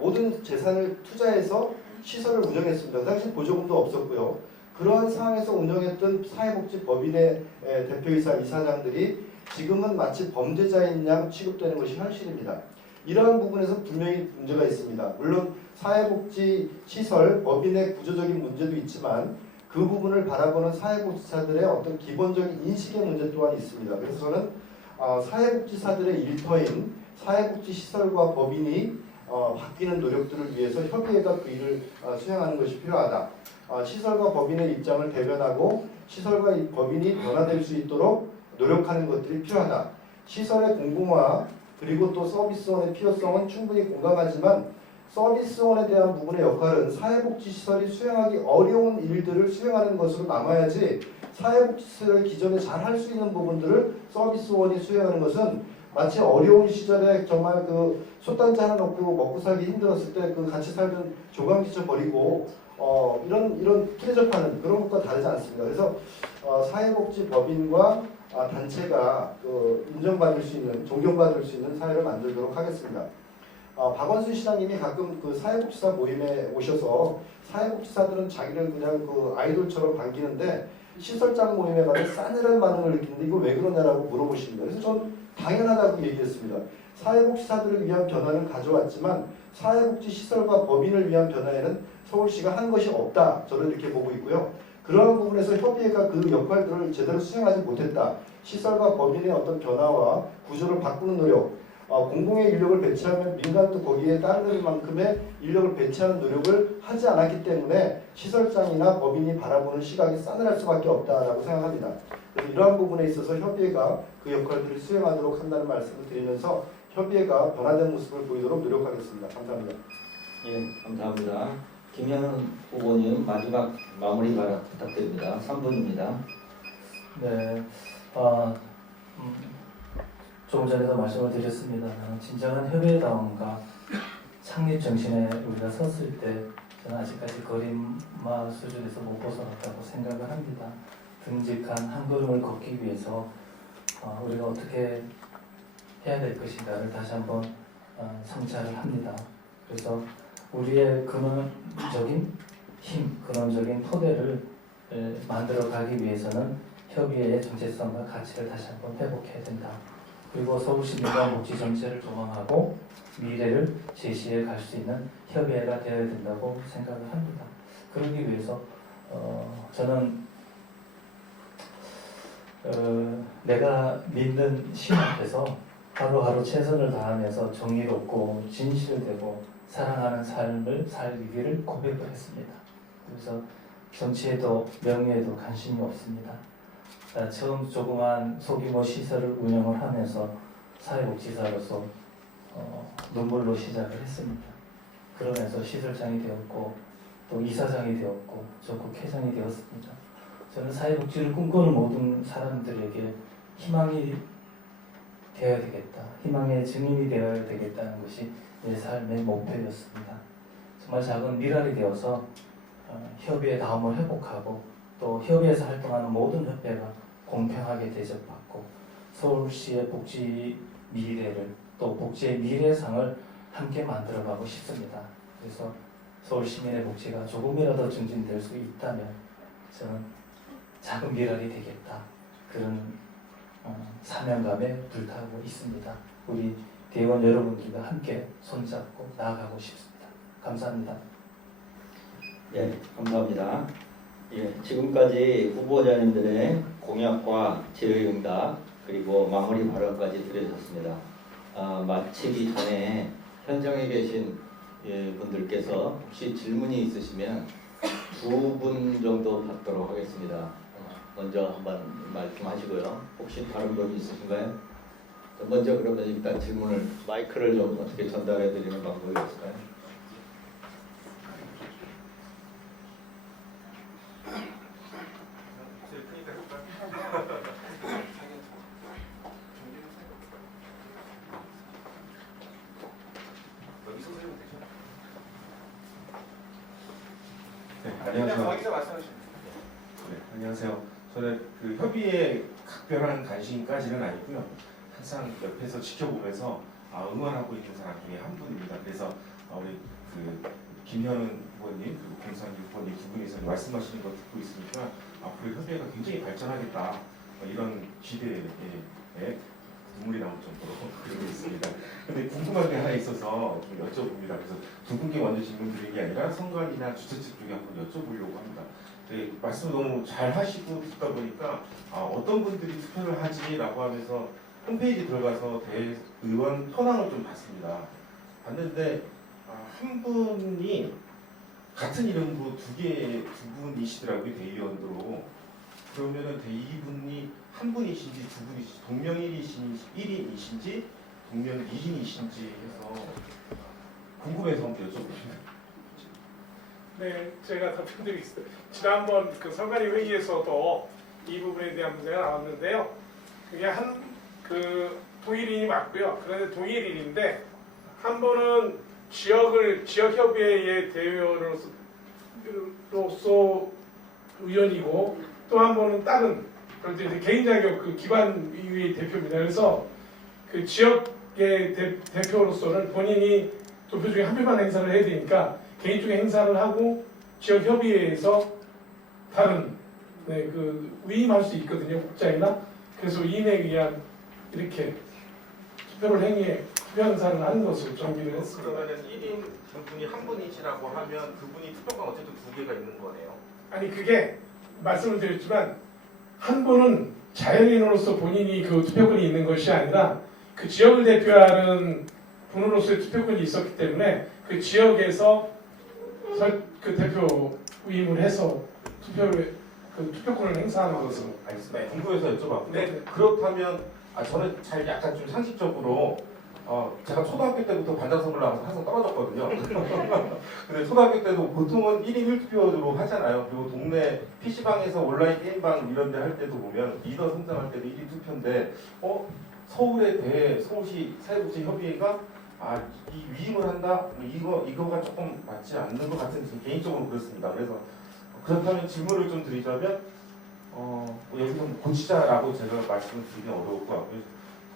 모든 재산을 투자해서 시설을 운영했습니다. 그 당시 보조금도 없었고요. 그러한 상황에서 운영했던 사회복지법인의 대표이사, 이사장들이 지금은 마치 범죄자인 양 취급되는 것이 현실입니다. 이러한 부분에서 분명히 문제가 있습니다. 물론 사회복지 시설, 법인의 구조적인 문제도 있지만 그 부분을 바라보는 사회복지사들의 어떤 기본적인 인식의 문제 또한 있습니다. 그래서 저는 사회복지사들의 일터인 사회복지시설과 법인이 바뀌는 노력들을 위해서 협의회가 그 일을 수행하는 것이 필요하다. 시설과 법인의 입장을 대변하고 시설과 법인이 변화될 수 있도록 노력하는 것들이 필요하다. 시설의 공공화 그리고 또 서비스원의 필요성은 충분히 공감하지만 서비스원에 대한 부분의 역할은 사회복지시설이 수행하기 어려운 일들을 수행하는 것으로 남아야지 사회복지시설을 기존에 잘 할 수 있는 부분들을 서비스원이 수행하는 것은 마치 어려운 시절에 정말 그 솥단지 하나 놓고 먹고 살기 힘들었을 때 그 같이 살던 조강지처 버리고 이런 트레저파는 그런 것과 다르지 않습니다. 그래서 사회복지법인과 단체가 인정받을 수 있는, 존경받을 수 있는 사회를 만들도록 하겠습니다. 박원순 시장님이 가끔 그 사회복지사 모임에 오셔서 사회복지사들은 자기를 그냥 그 아이돌처럼 반기는데 시설장 모임에 가서 싸늘한 반응을 느끼는데 이거 왜 그러냐라고 물어보십니다. 그래서 전 당연하다고 얘기했습니다. 사회복지사들을 위한 변화는 가져왔지만 사회복지시설과 법인을 위한 변화에는 서울시가 한 것이 없다. 저는 이렇게 보고 있고요. 그러한 부분에서 협의회가 그 역할들을 제대로 수행하지 못했다. 시설과 법인의 어떤 변화와 구조를 바꾸는 노력, 공공의 인력을 배치하면 민간도 거기에 따르는 만큼의 인력을 배치하는 노력을 하지 않았기 때문에 시설장이나 법인이 바라보는 시각이 싸늘할 수밖에 없다라고 생각합니다. 그래서 이러한 부분에 있어서 협의회가 그 역할들을 수행하도록 한다는 말씀을 드리면서 협의회가 변화된 모습을 보이도록 노력하겠습니다. 감사합니다. 예, 감사합니다. 김현 후보님 마지막 마무리 발언 부탁드립니다. 3분입니다. 네, 조금 전에도 말씀을 드렸습니다만 진정한 협의다움과 창립 정신에 우리가 섰을 때 저는 아직까지 거리마 수준에서 못 벗어났다고 생각을 합니다. 듬직한 한 걸음을 걷기 위해서 우리가 어떻게 해야 될 것인가를 다시 한번 성찰을 합니다. 그래서 우리의 근원적인 힘, 근원적인 토대를 만들어 가기 위해서는 협의회의 정체성과 가치를 다시 한번 회복해야 된다. 그리고 서울시 민간복지 정책을 조망하고 미래를 제시해 갈 수 있는 협의회가 되어야 된다고 생각을 합니다. 그러기 위해서 저는 내가 믿는 신 앞에서 하루하루 최선을 다하면서 정의롭고 진실되고 사랑하는 삶을 살기를 고백을 했습니다. 그래서 정치에도 명예에도 관심이 없습니다. 처음 조그만 소규모 시설을 운영을 하면서 사회복지사로서 눈물로 시작을 했습니다. 그러면서 시설장이 되었고 또 이사장이 되었고 저 국회의장이 되었습니다. 저는 사회복지를 꿈꾸는 모든 사람들에게 희망이 되어야 되겠다. 희망의 증인이 되어야 되겠다는 것이 내 삶의 목표였습니다. 정말 작은 미랄이 되어서 협의의 다음을 회복하고 또 협의에서 활동하는 모든 협회가 공평하게 대접받고 서울시의 복지 미래를 또 복지의 미래상을 함께 만들어가고 싶습니다. 그래서 서울 시민의 복지가 조금이라도 증진될 수 있다면 저는 작은 미랄이 되겠다. 그런 사명감에 불타고 있습니다. 우리 대의원 여러분들과 함께 손잡고 나아가고 싶습니다. 감사합니다. 예, 감사합니다. 예, 지금까지 후보자님들의 공약과 질의응답 그리고 마무리 발언까지 들으셨습니다. 마치기 전에 현장에 계신 분들께서 혹시 질문이 있으시면 2분 정도 받도록 하겠습니다. 먼저 한번 말씀하시고요. 혹시 다른 분이 있으신가요? 먼저 그러면 일단 질문을 마이크를 좀 어떻게 전달해 드리는 방법이 있을까요? 네, 안녕하세요. 네, 안녕하세요. 저는 그 협의에 각별한 관심까지는 아니고요. 항상 옆에서 지켜보면서 응원하고 있는 사람 중에 한 분입니다. 그래서 우리 그 김현은 후보님 그리고 공상기 후보님 두 분이서 말씀하시는 거 듣고 있으니까 앞으로 협의회가 굉장히 발전하겠다 이런 기대에 눈물이 나올 정도로 그러고 있습니다. 근데 궁금한 게 하나 있어서 좀 여쭤봅니다. 그래서 두 분께 먼저 질문 드리는 게 아니라 선관위나 주최 측 쪽에 한번 여쭤보려고 합니다. 말씀 너무 잘 하시고 듣다 보니까 어떤 분들이 투표를 하지라고 하면서 홈페이지 들어가서 대의원 현황을 좀 봤습니다. 봤는데 한 분이 같은 이름으로 두 분이시더라고요. 대의원으로. 그러면은 이분이 한 분이신지 두 분이신지 동명일인이신지 동명 1인이신지 해서 궁금해서 한번 여쭤보겠습니다. 네, 제가 답변드리겠습니다. 지난번 그 선관위 회의에서도 이 부분에 대한 문제가 나왔는데요. 그게 그 동일인이 맞고요. 그런데 동일인인데 한 분은 지역협의회의 대의원으로서 의원이고 또 한 분은 다른 이제 개인 자격 그 기반위의 대표입니다. 그래서 그 지역의 대표로서는 본인이 투표 중에 한 표만 행사를 해야 되니까 개인 쪽에 행사를 하고 지역협의회에서 다른 그 위임할 수 있거든요. 국장이나. 그래서 위임에 의한 이렇게 투표 행사를 하는 것을 정리를 했습니다. 그러면은 1인 분이 한 분이시라고 하면 그분이 투표가 어쨌든 두 개가 있는 거네요. 아니 그게 말씀을 드렸지만 한 분은 자연인으로서 본인이 그 투표권이 있는 것이 아니라 그 지역을 대표하는 분으로서의 투표권이 있었기 때문에 그 지역에서 그 대표 위임을 해서 투표권을 행사하는 것으로. 알겠습니다. 궁금해서 여쭤봤고 네. 그렇다면 저는 잘 약간 좀 상식적으로 제가 초등학교 때부터 반장 선거를 하면서 항상 떨어졌거든요. 근데 초등학교 때도 보통은 1인 1투표로 하잖아요. 그리고 동네 PC방에서 온라인 게임방 이런 데 할 때도 보면 리더 선정할 때도 1인 투표인데 서울에 대해 서울시 사회복지협의회가 이 위임을 한다? 이거가 조금 맞지 않는 것 같은 개인적으로 그렇습니다. 그래서 그렇다면 질문을 좀 드리자면 여기서 고치자라고 제가 말씀을 드리기 어려웠고요.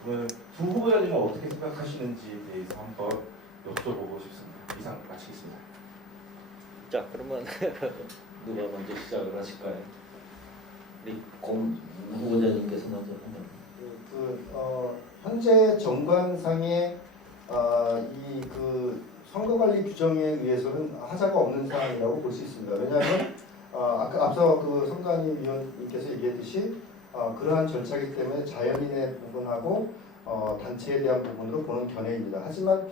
그러면 두 후보자님은 어떻게 생각하시는지에 대해서 한번 여쭤보고 싶습니다. 이상 마치겠습니다. 자, 그러면 누가 먼저 시작을 하실까요? 우리 공 후보자님께서 먼저 한번. 현재 정관상의 이 선거관리 규정에 의해서는 하자가 없는 사안이라고 볼 수 있습니다. 왜냐하면 아까 앞서 선관위 위원님께서 얘기했듯이 그러한 절차이기 때문에 자연인의 부분하고 단체에 대한 부분으로 보는 견해입니다. 하지만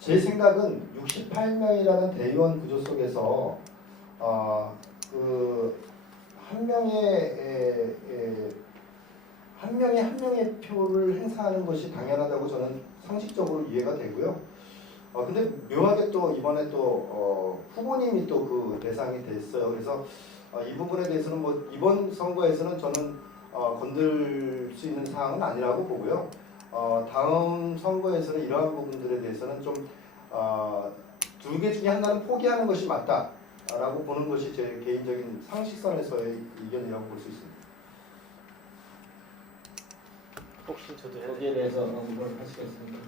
제 생각은 68명이라는 대의원 구조 속에서 한 명의 표를 행사하는 것이 당연하다고 저는 상식적으로 이해가 되고요. 근데 묘하게 또 이번에 또 후보님이 또 그 대상이 됐어요. 그래서 이 부분에 대해서는 뭐 이번 선거에서는 저는 건들 수 있는 사항은 아니라고 보고요. 다음 선거에서는 이러한 부분들에 대해서는 좀 두 개 중에 하나는 포기하는 것이 맞다라고 보는 것이 제 개인적인 상식선에서의 의견이라고 볼 수 있습니다. 혹시 거기에 대해서 언급을 하시겠습니까?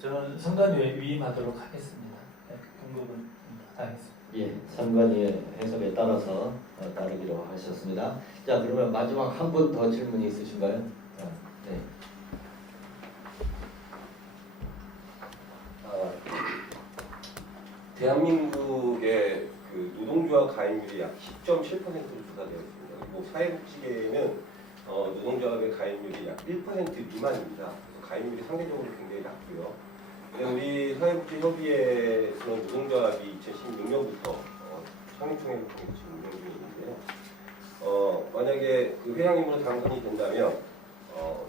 저는 선관위에 위임하도록 하겠습니다. 네, 언급은 하겠습니다. 예, 선관위의 해석에 따라서 따르기로 하셨습니다. 자, 그러면 마지막 한 분 더 질문이 있으신가요? 네. 대한민국의 그 노동조합 가입률이 약 10.7%로 조사되어 있습니다. 그리고 사회복지계에는 노동조합의 가입률이 약 1% 미만입니다. 그래서 가입률이 상대적으로 굉장히 낮고요. 우리 사회복지협의회에서는 노동조합이 2016년부터 창립총회를 통해서 지금 운영 중에 있는데요. 만약에 그 회장님으로 당선이 된다면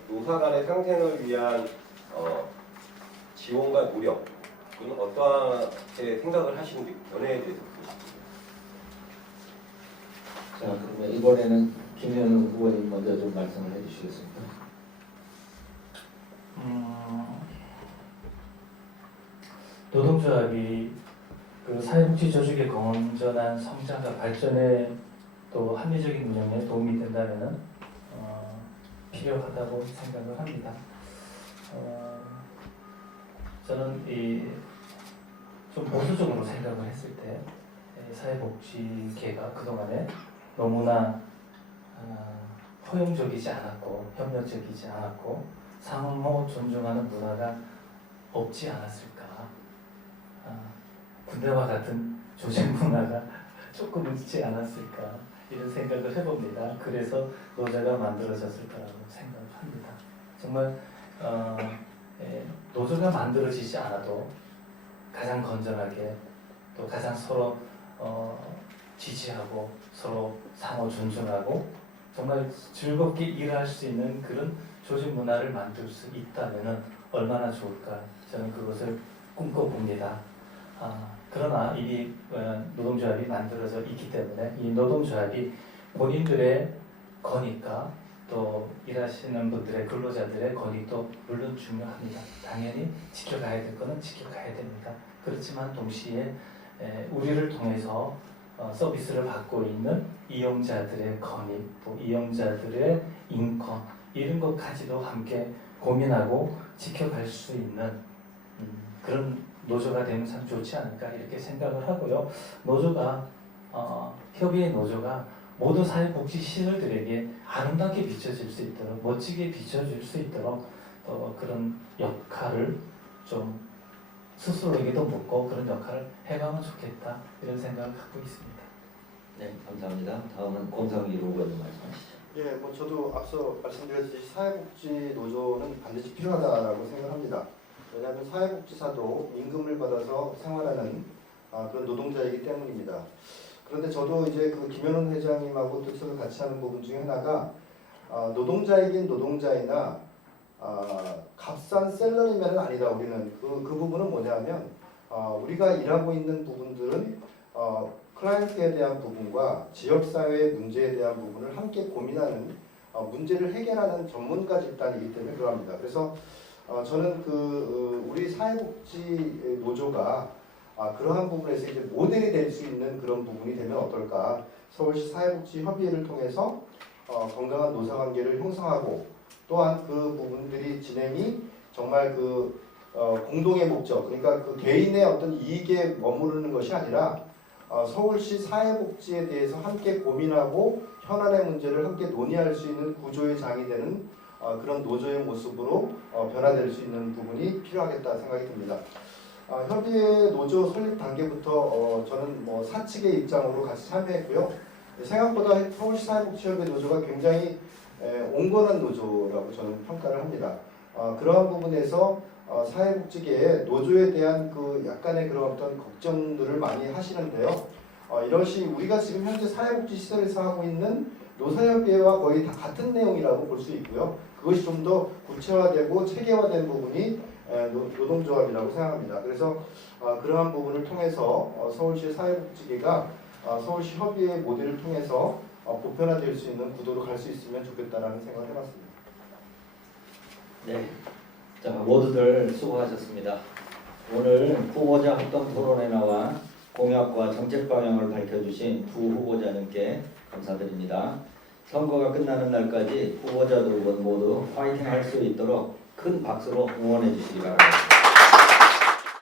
노사 간의 상생을 위한 지원과 노력, 그건 어떻게 생각을 하시는지 견해에 대해서 보십니다. 자, 그러면 이번에는 김현우 후보님 먼저 좀 말씀을 해주시겠습니까? 노동조합이 그 사회복지 조직의 건전한 성장과 발전에 또 합리적인 운영에 도움이 된다면은 필요하다고 생각을 합니다. 저는 좀 보수적으로 생각을 했을 때 사회복지계가 그동안에 너무나 포용적이지 않았고 협력적이지 않았고 상호 존중하는 문화가 없지 않았을까. 군대와 같은 조직 문화가 조금 있지 않았을까 이런 생각을 해봅니다. 그래서 노조가 만들어졌을 거라고 생각합니다. 정말 노조가 만들어지지 않아도 가장 건전하게 또 가장 서로 지지하고 서로 상호 존중하고 정말 즐겁게 일할 수 있는 그런 조직 문화를 만들 수 있다면 얼마나 좋을까 저는 그것을 꿈꿔봅니다. 그러나 이미 노동조합이 만들어져 있기 때문에 이 노동조합이 본인들의 권익과 또 일하시는 분들의 근로자들의 권익도 물론 중요합니다. 당연히 지켜가야 될 것은 지켜가야 됩니다. 그렇지만 동시에 우리를 통해서 서비스를 받고 있는 이용자들의 권익, 또 이용자들의 인권 이런 것까지도 함께 고민하고 지켜갈 수 있는 그런 노조가 되면 참 좋지 않을까 이렇게 생각을 하고요. 노조가 협의회 노조가 모든 사회복지 시설들에게 아름답게 비춰질 수 있도록 멋지게 비춰질 수 있도록 그런 역할을 좀 스스로에게도 묻고 그런 역할을 해가면 좋겠다 이런 생각을 갖고 있습니다. 네, 감사합니다. 다음은 권상일 후보님 말씀하시죠. 예, 뭐 저도 앞서 말씀드렸듯이 사회복지 노조는 반드시 필요하다라고 생각합니다. 왜냐하면 사회복지사도 임금을 받아서 생활하는 그런 노동자이기 때문입니다. 그런데 저도 이제 그 김현훈 회장님하고 뜻을 같이 하는 부분 중에 하나가 노동자이긴 노동자이나 값싼 셀러리맨은 아니다. 우리는 그 부분은 뭐냐면 우리가 일하고 있는 부분들은 클라이언트에 대한 부분과 지역사회의 문제에 대한 부분을 함께 고민하는 문제를 해결하는 전문가 집단이기 때문에 그러합니다. 그래서 저는 우리 사회복지 노조가 그러한 부분에서 이제 모델이 될 수 있는 그런 부분이 되면 어떨까. 서울시 사회복지협의회를 통해서 건강한 노사관계를 형성하고 또한 그 부분들이 진행이 정말 공동의 목적, 그러니까 그 개인의 어떤 이익에 머무르는 것이 아니라 서울시 사회복지에 대해서 함께 고민하고 현안의 문제를 함께 논의할 수 있는 구조의 장이 되는 그런 노조의 모습으로 변화될 수 있는 부분이 필요하겠다 생각이 듭니다. 협의회 노조 설립 단계부터 저는 뭐 사측의 입장으로 같이 참여했고요. 생각보다 서울시 사회복지협의회 노조가 굉장히 온건한 노조라고 저는 평가를 합니다. 그러한 부분에서 사회복지계의 노조에 대한 약간의 그런 어떤 걱정들을 많이 하시는데요. 이것이 우리가 지금 현재 사회복지 시설에서 하고 있는 노사협의회와 거의 다 같은 내용이라고 볼 수 있고요. 그것이 좀 더 구체화되고 체계화된 부분이 노동조합이라고 생각합니다. 그래서 그러한 부분을 통해서 서울시 사회복지계가 서울시 협의회 모델을 통해서 보편화될 수 있는 구도로 갈 수 있으면 좋겠다라는 생각을 해봤습니다. 네, 자 모두들 수고하셨습니다. 오늘 후보자 합동 토론에 나와 공약과 정책 방향을 밝혀주신 두 후보자님께 감사드립니다. 선거가 끝나는 날까지 후보자들 모두 파이팅 할 수 있도록 큰 박수로 응원해 주시기 바랍니다.